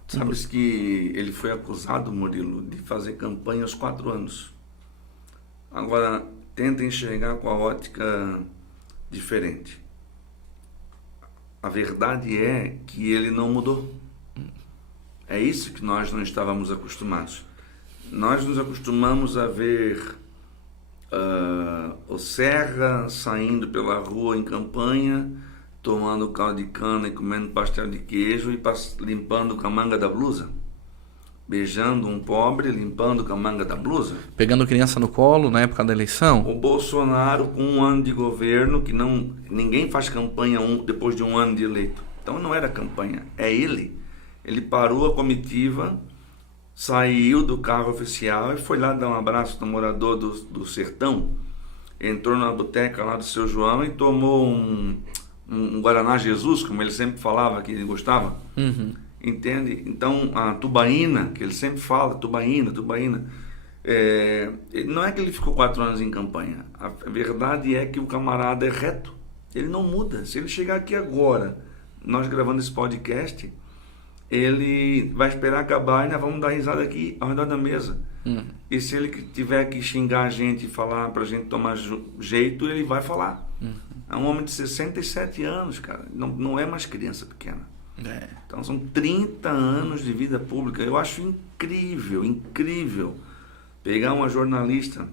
Sabes que ele foi acusado, Murilo, de fazer campanha aos 4 anos. Agora, tenta enxergar com a ótica diferente. A verdade é que ele não mudou. É isso que nós não estávamos acostumados. Nós nos acostumamos a ver o Serra saindo pela rua em campanha, tomando caldo de cana e comendo pastel de queijo e limpando com a manga da blusa. Beijando um pobre, limpando com a manga da blusa. Pegando criança no colo na época da eleição. O Bolsonaro, com 1 ano de governo, que ninguém faz campanha depois de 1 ano de eleito. Então não era campanha, é ele. Ele parou a comitiva, saiu do carro oficial e foi lá dar um abraço no morador do sertão. Entrou na boteca lá do seu João e tomou um Guaraná Jesus, como ele sempre falava que ele gostava. Entende? Então a tubaína, que ele sempre fala, tubaína. Não é que ele ficou 4 anos em campanha. A verdade é que o camarada é reto. Ele não muda. Se ele chegar aqui agora, nós gravando esse podcast, ele vai esperar acabar e nós vamos dar risada aqui ao redor da mesa. E se ele tiver que xingar a gente e falar pra gente tomar jeito, ele vai falar. É um homem de 67 anos, cara. Não é mais criança pequena. Então são 30 anos de vida pública. Eu acho incrível pegar uma jornalista,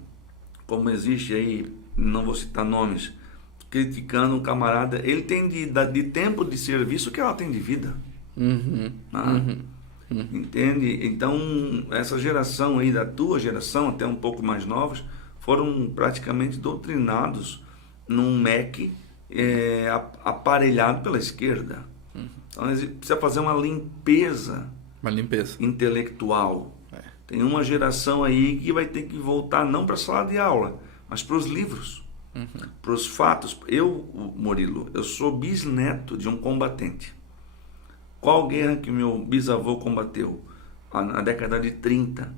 como existe aí, não vou citar nomes, criticando um camarada. Ele tem de tempo de serviço que ela tem de vida. Entende? Então essa geração aí, da tua geração, até um pouco mais novos, foram praticamente doutrinados num MEC aparelhado pela esquerda. Então precisa fazer uma limpeza intelectual. Tem uma geração aí que vai ter que voltar não para a sala de aula, mas para os livros, para os fatos. Murilo, eu sou bisneto de um combatente. Qual guerra que meu bisavô combateu? Na década de 30.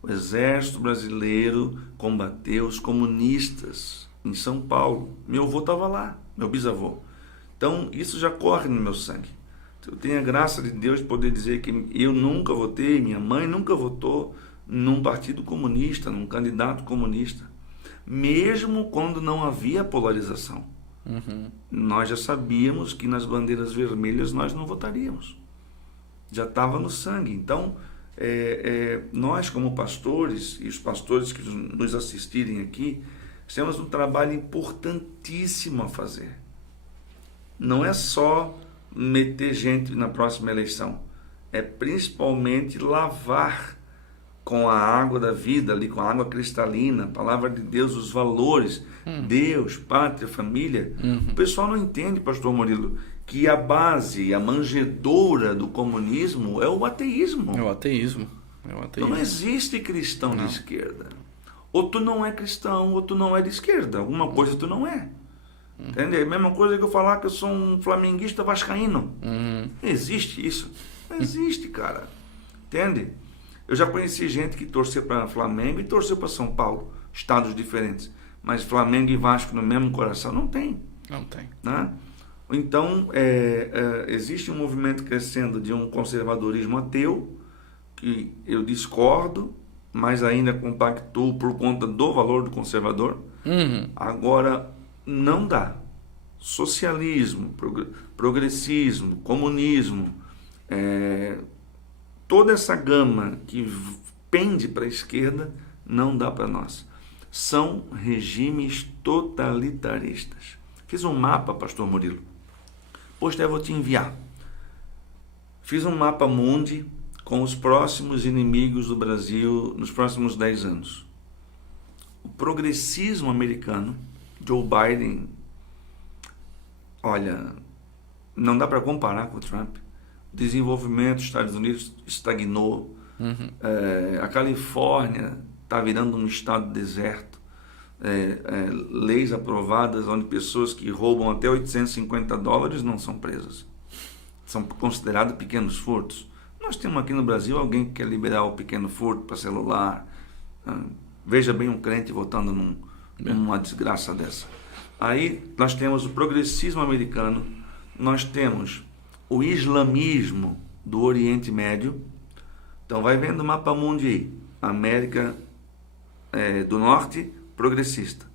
O exército brasileiro combateu os comunistas em São Paulo. Meu avô estava lá, meu bisavô. Então isso já corre no meu sangue. Eu tenho a graça de Deus de poder dizer que eu nunca votei, minha mãe nunca votou num partido comunista, num candidato comunista. Mesmo quando não havia polarização. Nós já sabíamos que nas bandeiras vermelhas nós não votaríamos. Já estava no sangue. Então, nós como pastores, e os pastores que nos assistirem aqui, temos um trabalho importantíssimo a fazer. Não é só meter gente na próxima eleição, é principalmente lavar com a água da vida, ali, com a água cristalina, a palavra de Deus, os valores, Deus, pátria, família. O pessoal não entende, pastor Murilo, que a base, a manjedoura do comunismo é o ateísmo. É o ateísmo. Então não existe cristão de esquerda. Ou tu não é cristão, ou tu não é de esquerda. Alguma coisa tu não é. Entende? É a mesma coisa que eu falar que eu sou um flamenguista vascaíno. Não existe isso. Não existe, cara. Entende? Eu já conheci gente que torceu para Flamengo e torceu para São Paulo, estados diferentes. mas Flamengo e Vasco no mesmo coração? Não tem. Não tem. Né? Então, existe um movimento crescendo de um conservadorismo ateu, que eu discordo, mas ainda compactuo por conta do valor do conservador. Agora, não dá. Socialismo, progressismo, comunismo, toda essa gama que pende para a esquerda, não dá para nós. São regimes totalitaristas. Fiz um mapa, pastor Murilo. Depois eu vou te enviar. Fiz um mapa mundi com os próximos inimigos do Brasil nos próximos 10 anos. O progressismo americano, Joe Biden, olha, não dá para comparar com o Trump. O desenvolvimento dos Estados Unidos estagnou. A Califórnia está virando um estado deserto. Leis aprovadas onde pessoas que roubam até $850 não são presas. São considerados pequenos furtos. Nós temos aqui no Brasil alguém que quer liberar o pequeno furto para celular. Veja bem um crente votando numa desgraça dessa. Aí nós temos o progressismo americano, nós temos o islamismo do Oriente Médio. Então vai vendo o mapa mundi aí. América do Norte, progressista.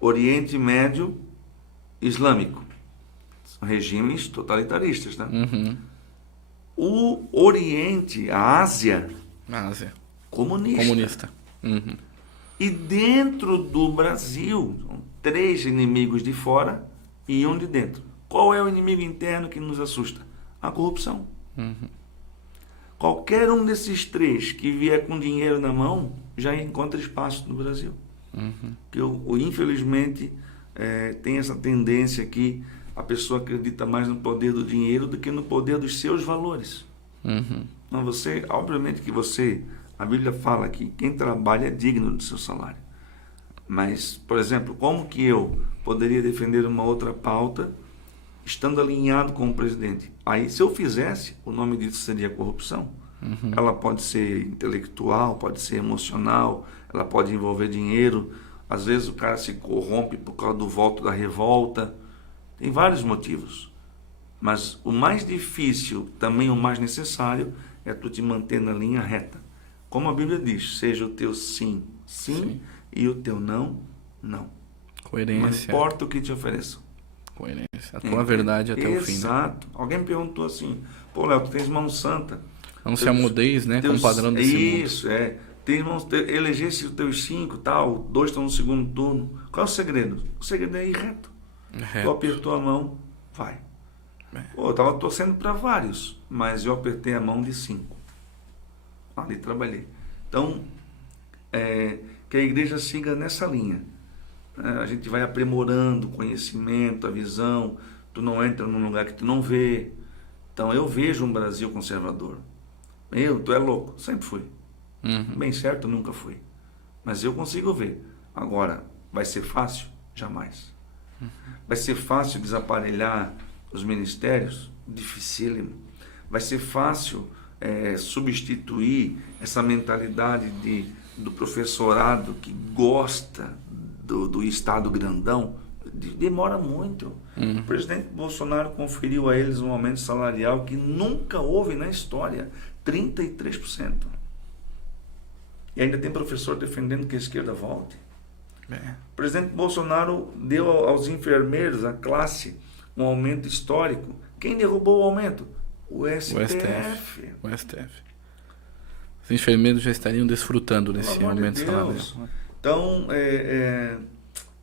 Oriente Médio, islâmico. São regimes totalitaristas, né? O Oriente, a Ásia, comunista. E dentro do Brasil, são 3 inimigos de fora e um de dentro. Qual é o inimigo interno que nos assusta? A corrupção. Qualquer um desses 3 que vier com dinheiro na mão já encontra espaço no Brasil. Que infelizmente tem essa tendência que a pessoa acredita mais no poder do dinheiro do que no poder dos seus valores. Não, obviamente que a Bíblia fala que quem trabalha é digno do seu salário. Mas, por exemplo, como que eu poderia defender uma outra pauta estando alinhado com o presidente? Aí, se eu fizesse, o nome disso seria corrupção. Ela pode ser intelectual, pode ser emocional, ela pode envolver dinheiro. Às vezes o cara se corrompe por causa do voto da revolta. Tem vários motivos. Mas o mais difícil, também o mais necessário, é tu te manter na linha reta. Como a Bíblia diz, seja o teu sim, sim, e o teu não, não. Coerência. Não importa o que te ofereçam. Coerência. A tua verdade até o fim. Exato. Né? Alguém me perguntou assim, pô, Léo, tu tens mão santa. Não se amudeis, né? Com o padrão desse mundo. Isso, elegesse os teus 5, tal, 2 estão no segundo turno. Qual é o segredo? O segredo é ir reto. Tu apertou a mão, vai. Pô, eu estava torcendo para vários, mas eu apertei a mão de 5. Ali trabalhei. Então, que a igreja siga nessa linha. A gente vai aprimorando o conhecimento, a visão. Tu não entra num lugar que tu não vê. Então, eu vejo um Brasil conservador. Tu é louco. Sempre fui. Bem certo, nunca fui. Mas eu consigo ver. Agora, vai ser fácil? Jamais. Vai ser fácil desaparelhar os ministérios? Dificílimo. Vai ser fácil substituir essa mentalidade do professorado que gosta do Estado grandão? Demora muito. O presidente Bolsonaro conferiu a eles um aumento salarial que nunca houve na história, 33%. E ainda tem professor defendendo que a esquerda volte. O presidente Bolsonaro deu aos enfermeiros, à classe, um aumento histórico. Quem derrubou o aumento? O STF. Os enfermeiros já estariam desfrutando desse aumento salarial. Então,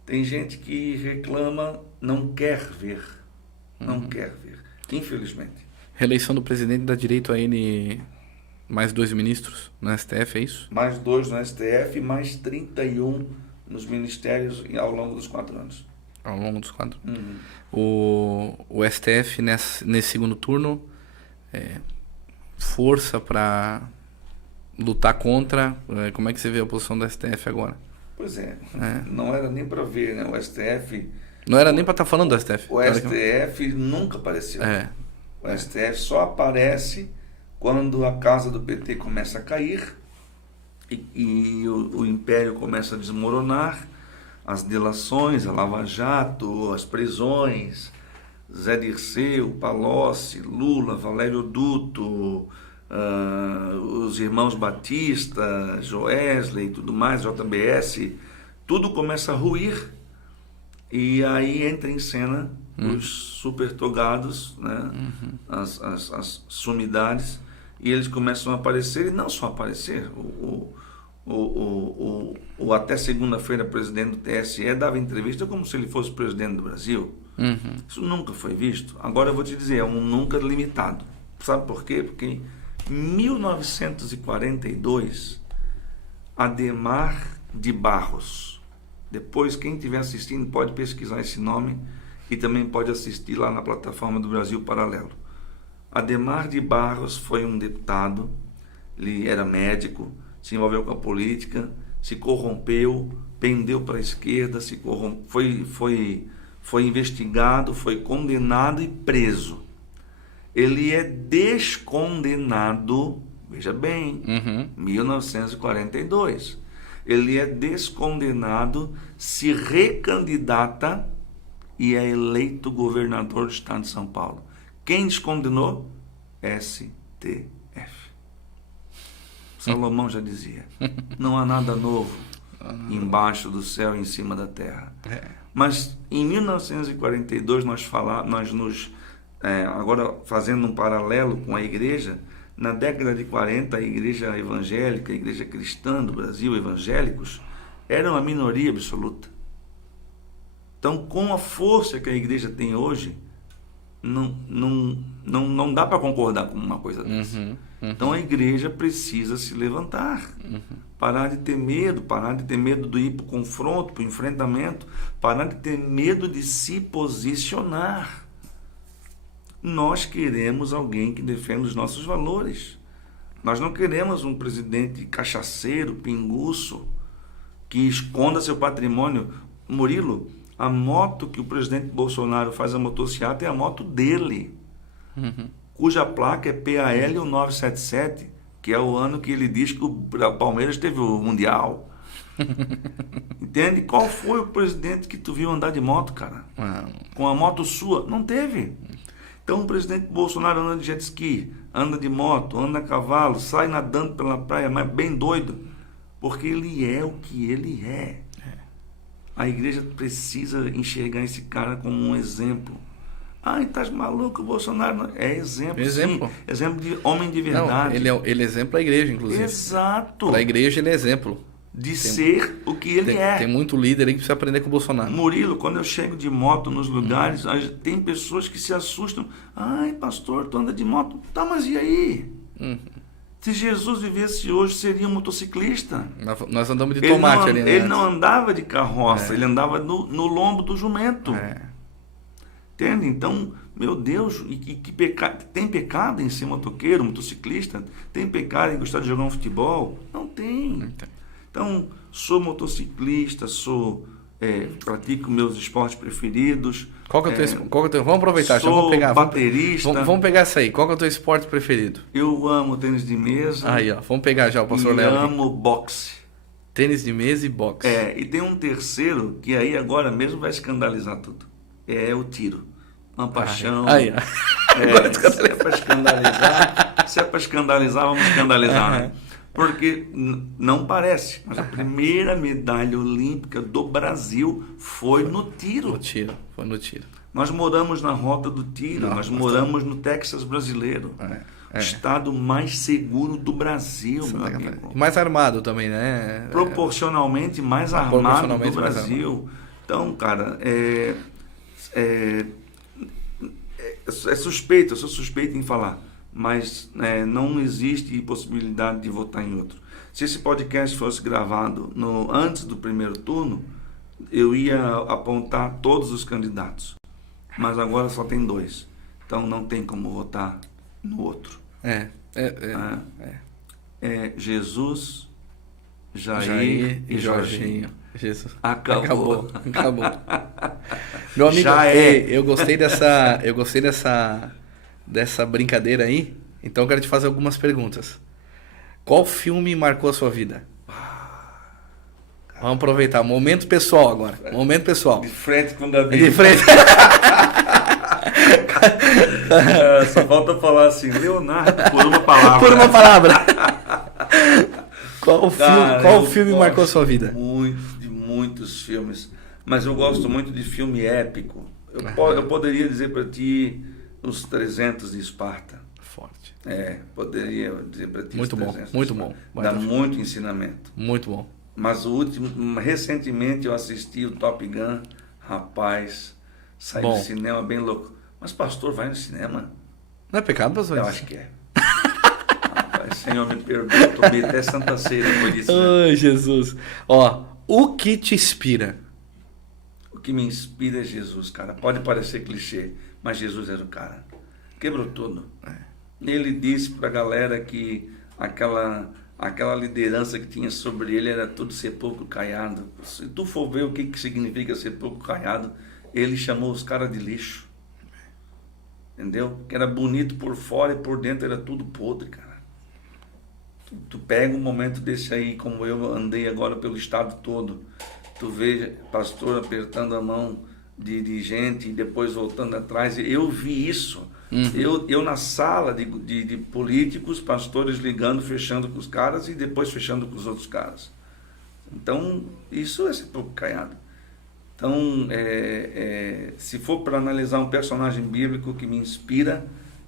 tem gente que reclama, não quer ver. Não quer ver, infelizmente. Reeleição do presidente dá direito a ele mais 2 ministros no STF, é isso? Mais 2 no STF e mais 31 nos ministérios ao longo dos 4 anos. Ao longo dos 4 anos. O STF, nesse segundo turno, força para lutar contra. Como é que você vê a posição do STF agora? Pois não era nem para ver, né? O STF... Não era nem para estar falando do STF. O STF nunca apareceu. O STF só aparece quando a casa do PT começa a cair e o império começa a desmoronar. as delações, a Lava Jato, as prisões, Zé Dirceu, Palocci, Lula, Valério Duto, os irmãos Batista, Joesley e tudo mais, JBS, tudo começa a ruir e aí entra em cena os supertogados, né? As sumidades, e eles começam a aparecer, e não só aparecer, o até segunda-feira presidente do TSE dava entrevista como se ele fosse presidente do Brasil. Isso nunca foi visto. Agora eu vou te dizer, é um nunca limitado. Sabe por quê? Porque em 1942, Adhemar de Barros, depois quem estiver assistindo pode pesquisar esse nome e também pode assistir lá na plataforma do Brasil Paralelo. Adhemar de Barros foi um deputado, ele era médico, se envolveu com a política, se corrompeu, pendeu para a esquerda, foi investigado, foi condenado e preso. Ele é descondenado, veja bem, 1942. Ele é descondenado, se recandidata e é eleito governador do estado de São Paulo. Quem descondenou? STF. Salomão já dizia, não há nada novo embaixo do céu e em cima da terra. Mas em 1942 agora fazendo um paralelo com a igreja, na década de 40 a igreja evangélica, a igreja cristã do Brasil, evangélicos, eram a minoria absoluta. Então, com a força que a igreja tem hoje, não dá para concordar com uma coisa dessa. Então a igreja precisa se levantar, parar de ter medo de ir para o confronto, para o enfrentamento, parar de ter medo de se posicionar. Nós queremos alguém que defenda os nossos valores. Nós não queremos um presidente cachaceiro, pinguço, que esconda seu patrimônio. Murilo, a moto que o presidente Bolsonaro faz a motociata é a moto dele, cuja placa é PAL 977, que é o ano que ele diz que o Palmeiras teve o Mundial. Entende? Qual foi o presidente que tu viu andar de moto, cara? Com a moto sua? Não teve. Então o presidente Bolsonaro anda de jet ski, anda de moto, anda a cavalo, sai nadando pela praia, mas bem doido, porque ele é o que ele é. A igreja precisa enxergar esse cara como um exemplo. Ai, tá maluco, o Bolsonaro é exemplo. Sim, exemplo de homem de verdade. Não, ele é exemplo da igreja, inclusive. Exato. Para a igreja ele é exemplo. Ser o que ele é. Tem muito líder aí que precisa aprender com o Bolsonaro. Murilo, quando eu chego de moto nos lugares, tem pessoas que se assustam. Ai, pastor, tu anda de moto. Tá, mas e aí? Se Jesus vivesse hoje, seria um motociclista. Nós andamos de tomate ali, né? Ele não andava de carroça, ele andava no lombo do jumento. Entende? Então, meu Deus, que pecado, tem pecado em ser motoqueiro, motociclista? Tem pecado em gostar de jogar um futebol? Não tem. Então, sou motociclista, pratico meus esportes preferidos. Qual que é o teu? Vamos aproveitar, já vamos pegar. Baterista. Vamos pegar essa aí. Qual que é o teu esporte preferido? Eu amo tênis de mesa. Aí, ó. Vamos pegar já o pastor Léo. Eu amo boxe. Tênis de mesa e boxe. E tem um terceiro que aí agora mesmo vai escandalizar tudo. É o tiro. Uma paixão. Aí, ó. Se é para escandalizar, vamos escandalizar, né? Porque não parece, mas a primeira medalha olímpica do Brasil foi no tiro. Foi no tiro. Nós moramos na Rota do Tiro, nós moramos no Texas brasileiro. Estado mais seguro do Brasil, meu amigo. Mais armado também, né? Proporcionalmente mais armado do Brasil. Então, cara, eu sou suspeito em falar. Mas não existe possibilidade de votar em outro. Se esse podcast fosse gravado antes do primeiro turno, eu ia apontar todos os candidatos. Mas agora só tem 2. Então não tem como votar no outro. Jesus, Jair e Jorginho. Jesus. Acabou. Meu amigo, eu gostei dessa brincadeira aí, então eu quero te fazer algumas perguntas. Qual filme marcou a sua vida? cara. Vamos aproveitar. Momento pessoal agora. Momento pessoal. De frente com o Gabi. De frente. Só falta falar assim, Leonardo, por uma palavra. Por uma palavra. Qual Cara, filme marcou sua vida? De muitos filmes. Mas eu gosto muito de filme épico. Eu poderia dizer para ti Os 300 de Esparta. Forte. Poderia dizer para ti. Muito Os bom, 300 muito de bom. Esparta. Dá muito ensinamento. Muito bom. Mas recentemente eu assisti o Top Gun. Rapaz, saiu do cinema bem louco. Mas pastor, vai no cinema? Não é pecado, pastor? Eu acho que é. Rapaz, Senhor, me perdoa, tomei até Santa Ceia depois disso. Ai, Jesus. Ó, o que te inspira? O que me inspira é Jesus, cara. Pode parecer clichê, mas Jesus era o cara. Quebrou tudo. Ele disse pra galera que aquela liderança que tinha sobre ele era tudo sepulcro caiado. Se tu for ver o que significa sepulcro caiado, ele chamou os caras de lixo. Entendeu? Que era bonito por fora e por dentro era tudo podre, cara. Tu pega um momento desse aí, como eu andei agora pelo estado todo, tu vê pastor apertando a mão de gente e depois voltando atrás. Eu vi isso. Eu na sala de políticos, pastores ligando, fechando com os caras e depois fechando com os outros caras. Então, isso é sepulcro caiado. Então, se for para analisar um personagem bíblico que me inspira,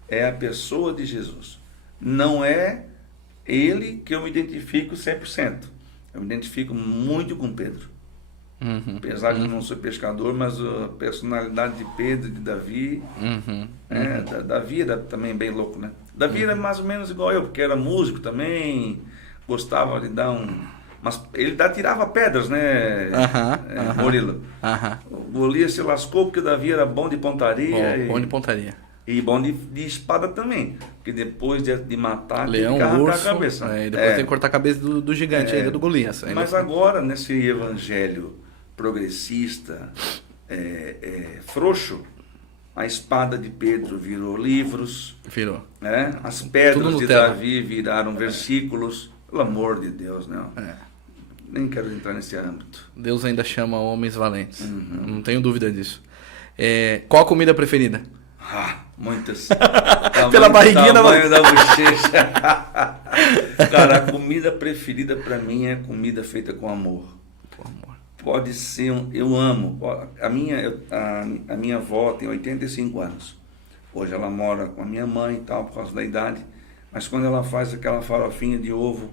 é a pessoa de Jesus. Não é ele que eu me identifico 100%. Eu me identifico muito com Pedro. Apesar de eu não ser pescador, mas a personalidade de Pedro e de Davi, Davi era também bem louco, né? Davi era mais ou menos igual eu, porque era músico também, gostava de dar mas ele tirava pedras, né, Murilo? O Golias se lascou porque Davi era bom de pontaria. Bom de pontaria. E bom de espada também, porque depois de matar, Leão, tem que arrancar urso, a cabeça. E depois tem que cortar a cabeça do gigante ainda, do Golias. Mas agora, nesse evangelho progressista, frouxo, a espada de Pedro virou livros. Virou. As pedras de Davi viraram versículos. Pelo amor de Deus, não. Nem quero entrar nesse âmbito. Deus ainda chama homens valentes. Não tenho dúvida disso. Qual a comida preferida? Muitas. Pela barriguinha da bochecha. Cara, a comida preferida para mim é comida feita com amor. Pode ser, eu amo. A minha avó tem 85 anos. Hoje ela mora com a minha mãe e tal, por causa da idade. Mas quando ela faz aquela farofinha de ovo,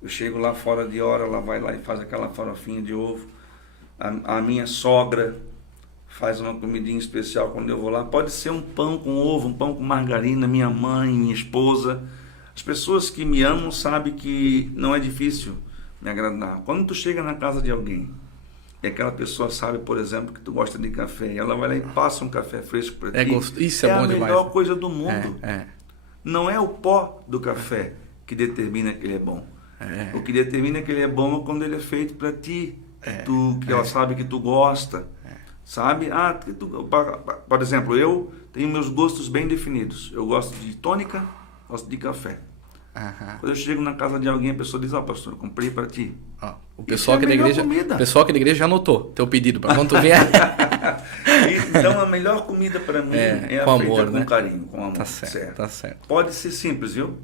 eu chego lá fora de hora, ela vai lá e faz aquela farofinha de ovo. A minha sogra faz uma comidinha especial quando eu vou lá. Pode ser um pão com ovo, um pão com margarina, minha mãe, minha esposa. As pessoas que me amam sabem que não é difícil me agradar. Quando tu chega na casa de alguém e aquela pessoa sabe, por exemplo, que tu gosta de café, e ela vai lá e passa um café fresco para ti. Isso é bom demais. É a melhor coisa do mundo. É. Não é o pó do café que determina que ele é bom. O que determina que ele é bom é quando ele é feito para ti. Que ela sabe que tu gosta. Sabe? Por exemplo, eu tenho meus gostos bem definidos. Eu gosto de tônica, gosto de café. Quando eu chego na casa de alguém, a pessoa diz: pastor, eu comprei para ti. O pessoal aqui da igreja já anotou teu pedido para quando tu vier. Então a melhor comida para mim é a feita com carinho, com amor. Tá certo. Pode ser simples, viu?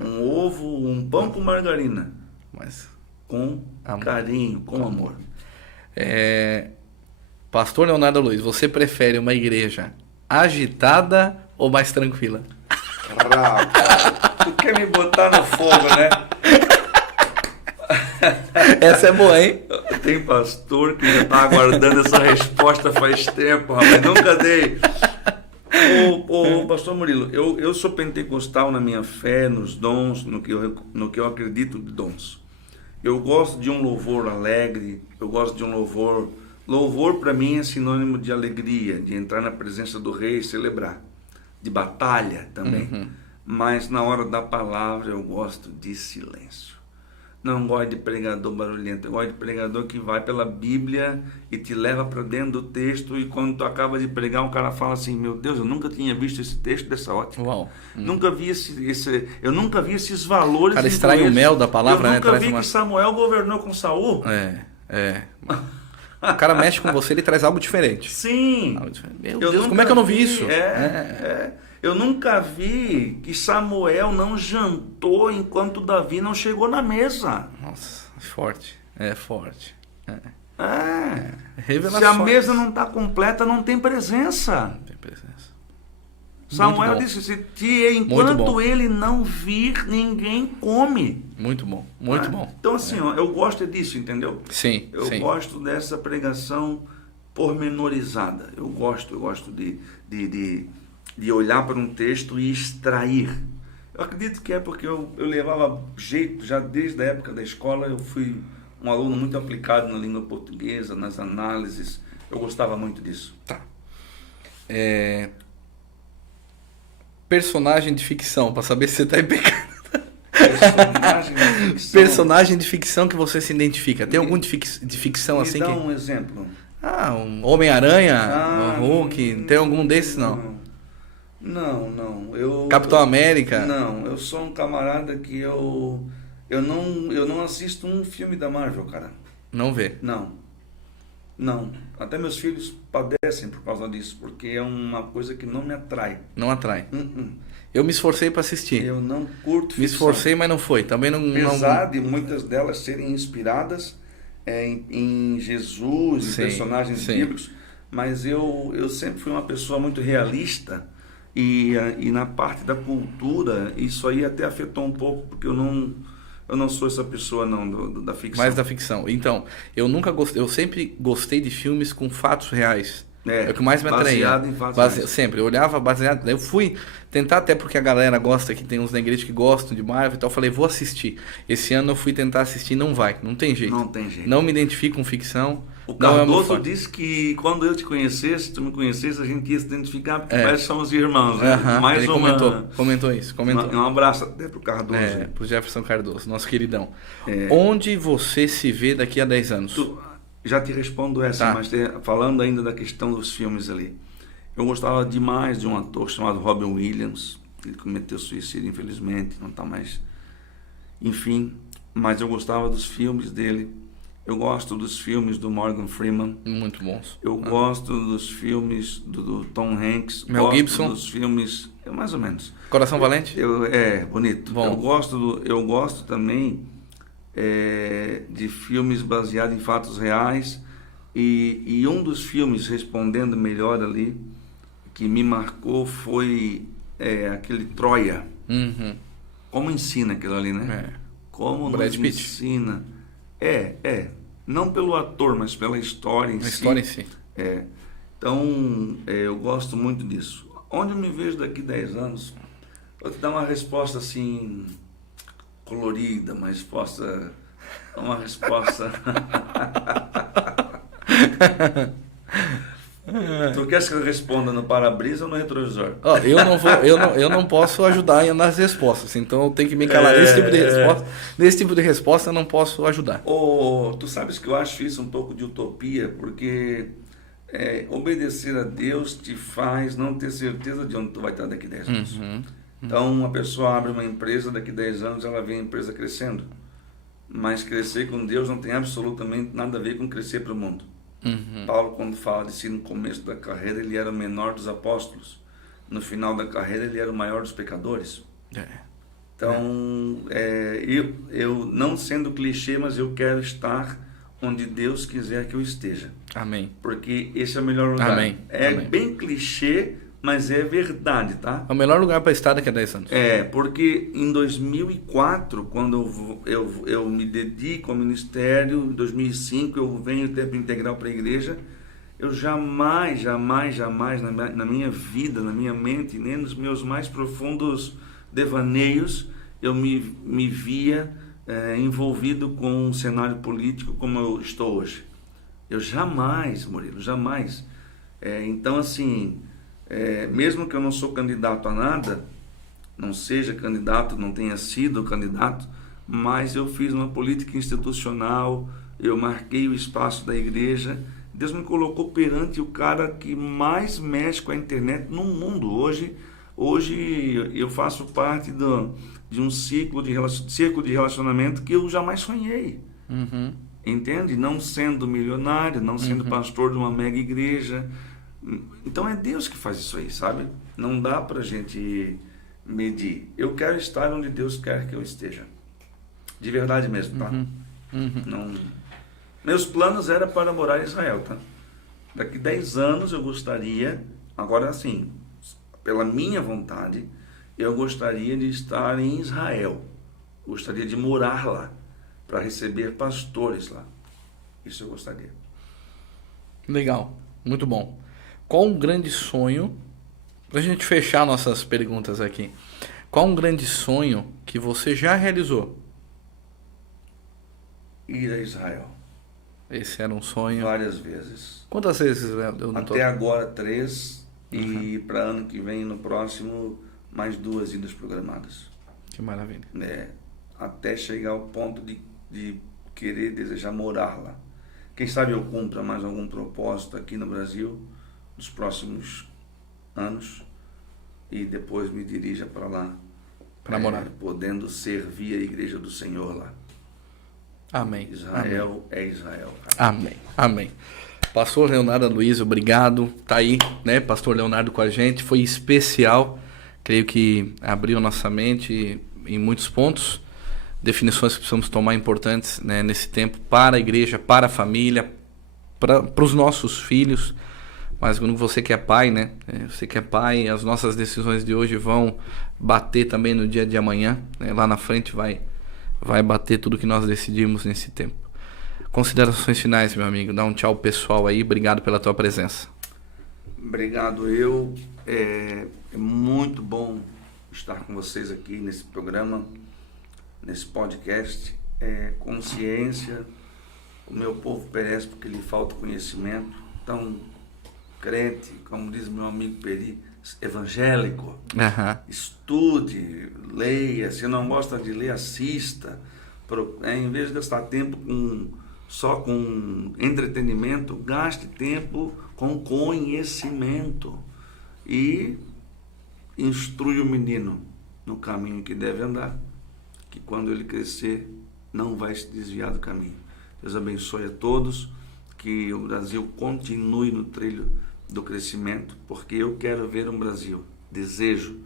Um ovo, um pão com margarina, mas com carinho, com amor. Pastor Leonardo Luiz, você prefere uma igreja agitada ou mais tranquila? Tu quer me botar no fogo, né? Essa é boa, hein? Tem pastor que já está aguardando essa resposta faz tempo, rapaz. Nunca dei. Ô, pastor Murilo, eu sou pentecostal na minha fé, nos dons, no que eu acredito de dons. Eu gosto de um louvor alegre, eu gosto de um louvor... Louvor para mim é sinônimo de alegria, de entrar na presença do rei e celebrar. De batalha também. Mas na hora da palavra eu gosto de silêncio. Não gosto de pregador barulhento, eu gosto de pregador que vai pela Bíblia e te leva para dentro do texto, e quando tu acaba de pregar, um cara fala assim: meu Deus, eu nunca tinha visto esse texto dessa ótica. Nunca vi eu nunca vi esses valores. O cara extrai o mel da palavra, eu nunca vi que Samuel governou com Saul. O cara mexe com você, ele traz algo diferente. Sim. Meu Deus, como é que eu não vi isso? Eu nunca vi que Samuel não jantou enquanto Davi não chegou na mesa. Nossa, forte. É forte. Se a mesa não está completa, não tem presença. Não tem presença. Samuel disse que enquanto ele não vir, ninguém come. Muito bom, muito bom. Então assim, eu gosto disso, entendeu? Sim, eu gosto dessa pregação pormenorizada. Eu gosto de olhar para um texto e extrair. Eu acredito que é porque eu levava jeito, já desde a época da escola, eu fui um aluno muito aplicado na língua portuguesa, nas análises. Eu gostava muito disso. Tá. Personagem de ficção, para saber se você está em pecado. Personagem de ficção que você se identifica. Tem algum de ficção assim? Me dá um exemplo. Um Homem-Aranha, um Hulk. Tem algum desses, não? Não. Capitão América? Não, eu sou um camarada que eu não assisto um filme da Marvel, cara. Não vê? Não. Até meus filhos padecem por causa disso, porque é uma coisa que não me atrai. Não atrai. Eu me esforcei para assistir. Eu não curto ficção. Me esforcei, mas não foi. Também não. Apesar de muitas delas serem inspiradas em Jesus, em personagens bíblicos, mas eu sempre fui uma pessoa muito realista e na parte da cultura isso aí até afetou um pouco, porque eu não sou essa pessoa da ficção. Mais da ficção. Então, eu sempre gostei de filmes com fatos reais. É o que mais me atraía. Baseado em fatos reais. Sempre, eu olhava baseado. Eu fui tentar, até porque a galera gosta, que tem uns negritos que gostam de Marvel e tal. Eu falei, vou assistir. Esse ano eu fui tentar assistir, não tem jeito. Não tem jeito. Não me identifico com ficção. O Cardoso disse que quando eu te conhecesse, tu me conhecesse, a gente ia se identificar, porque parece que somos irmãos. Né? Ele comentou isso. Um abraço até pro Cardoso. Pro Jefferson Cardoso, nosso queridão. Onde você se vê daqui a 10 anos? Já te respondo essa, mas falando ainda da questão dos filmes ali. Eu gostava demais de um ator chamado Robin Williams. Ele cometeu suicídio, infelizmente, não está mais. Enfim, mas eu gostava dos filmes dele. Eu gosto dos filmes do Morgan Freeman. Muito bons. Eu gosto dos filmes do Tom Hanks. Mel Gibson. Dos filmes, mais ou menos. Coração Valente? Bonito. Bom. Eu gosto também de filmes baseados em fatos reais. E um dos filmes, respondendo melhor ali, que me marcou foi aquele Troia. Uhum. Como ensina aquilo ali, né? Como Brad nos Pitt. ensina. Não pelo ator, mas pela história em si. A história em si. Então, eu gosto muito disso. Onde eu me vejo daqui 10 anos? Vou te dar uma resposta assim, colorida, uma resposta... Tu quer que eu responda no para-brisa ou no retrovisor? Eu não posso ajudar nas respostas, então eu tenho que me calar nesse tipo de resposta. Nesse tipo de resposta eu não posso ajudar. Tu sabes que eu acho isso um pouco de utopia, porque obedecer a Deus te faz não ter certeza de onde tu vai estar daqui 10 anos. Então, uma pessoa abre uma empresa, daqui 10 anos ela vê a empresa crescendo. Mas crescer com Deus não tem absolutamente nada a ver com crescer para o mundo. Paulo, quando fala de si no começo da carreira, ele era o menor dos apóstolos. No final da carreira, ele era o maior dos pecadores. Então, eu não sendo clichê, mas eu quero estar onde Deus quiser que eu esteja. Amém. Porque esse é o melhor lugar. Amém. Bem clichê, mas é verdade, tá? É o melhor lugar para estar daqui a 10 anos. Porque em 2004, quando eu me dedico ao ministério, em 2005 eu venho tempo integral para a igreja, eu jamais na minha vida, na minha mente, nem nos meus mais profundos devaneios, eu me via envolvido com um cenário político como eu estou hoje. Eu jamais, Murilo, jamais. Então, assim... mesmo que eu não sou candidato a nada, não seja candidato, não tenha sido candidato, mas eu fiz uma política institucional, eu marquei o espaço da igreja, Deus me colocou perante o cara que mais mexe com a internet no mundo. Hoje eu faço parte de um círculo de relacionamento que eu jamais sonhei. entende? Não sendo milionário, não sendo pastor de uma mega igreja. Então é Deus que faz isso aí, sabe? Não dá pra gente medir. Eu quero estar onde Deus quer que eu esteja. De verdade mesmo, tá? Não... Meus planos eram para morar em Israel, tá? Daqui 10 anos eu gostaria, agora assim, pela minha vontade, eu gostaria de estar em Israel. Gostaria de morar lá, para receber pastores lá. Isso eu gostaria. Legal, muito bom. Qual um grande sonho, pra gente fechar nossas perguntas aqui, qual um grande sonho que você já realizou? Ir a Israel. Esse era um sonho. Várias vezes. Quantas vezes, deu no Até todo? agora 3 e para ano que vem, no próximo, mais 2 idas programadas. Que maravilha. Até chegar ao ponto de querer, desejar morar lá. Quem sabe eu cumpra mais algum propósito aqui no Brasil nos próximos anos e depois me dirija para lá. Para morar. Podendo servir a igreja do Senhor lá. Amém. Israel é Israel. Cara. Amém. Amém. Pastor Leonardo Aloysio, obrigado. Tá aí, né? Pastor Leonardo com a gente. Foi especial. Creio que abriu nossa mente em muitos pontos. Definições que precisamos tomar importantes, né, nesse tempo para a igreja, para a família, para os nossos filhos. Mas quando você que é pai, né? Você que é pai, as nossas decisões de hoje vão bater também no dia de amanhã. Né? Lá na frente vai bater tudo que nós decidimos nesse tempo. Considerações finais, meu amigo. Dá um tchau pessoal aí. Obrigado pela tua presença. Obrigado. É muito bom estar com vocês aqui nesse programa, nesse podcast. Consciência. O meu povo perece porque lhe falta conhecimento. Então, crente, como diz meu amigo Peri, evangélico, estude, leia. Se não gosta de ler, assista. Em vez de gastar tempo só com entretenimento, gaste tempo com conhecimento e instrui o menino no caminho que deve andar, que quando ele crescer não vai se desviar do caminho. Deus abençoe a todos, que o Brasil continue no trilho do crescimento, porque eu quero ver um Brasil, desejo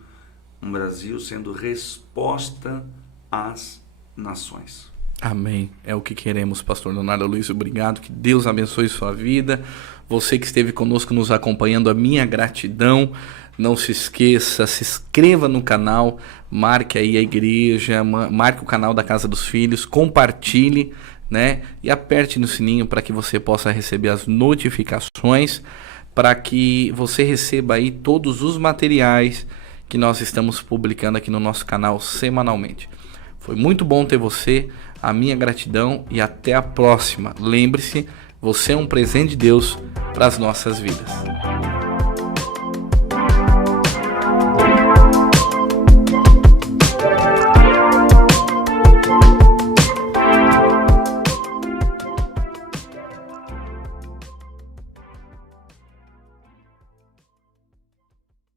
um Brasil sendo resposta às nações. Amém. É o que queremos, pastor Leonardo Aloysio. Obrigado. Que Deus abençoe sua vida. Você que esteve conosco nos acompanhando, a minha gratidão. Não se esqueça, se inscreva no canal, marque aí a igreja, marque o canal da Casa dos Filhos, compartilhe, né? E aperte no sininho para que você possa receber as notificações, para que você receba aí todos os materiais que nós estamos publicando aqui no nosso canal semanalmente. Foi muito bom ter você, a minha gratidão e até a próxima. Lembre-se, você é um presente de Deus para as nossas vidas.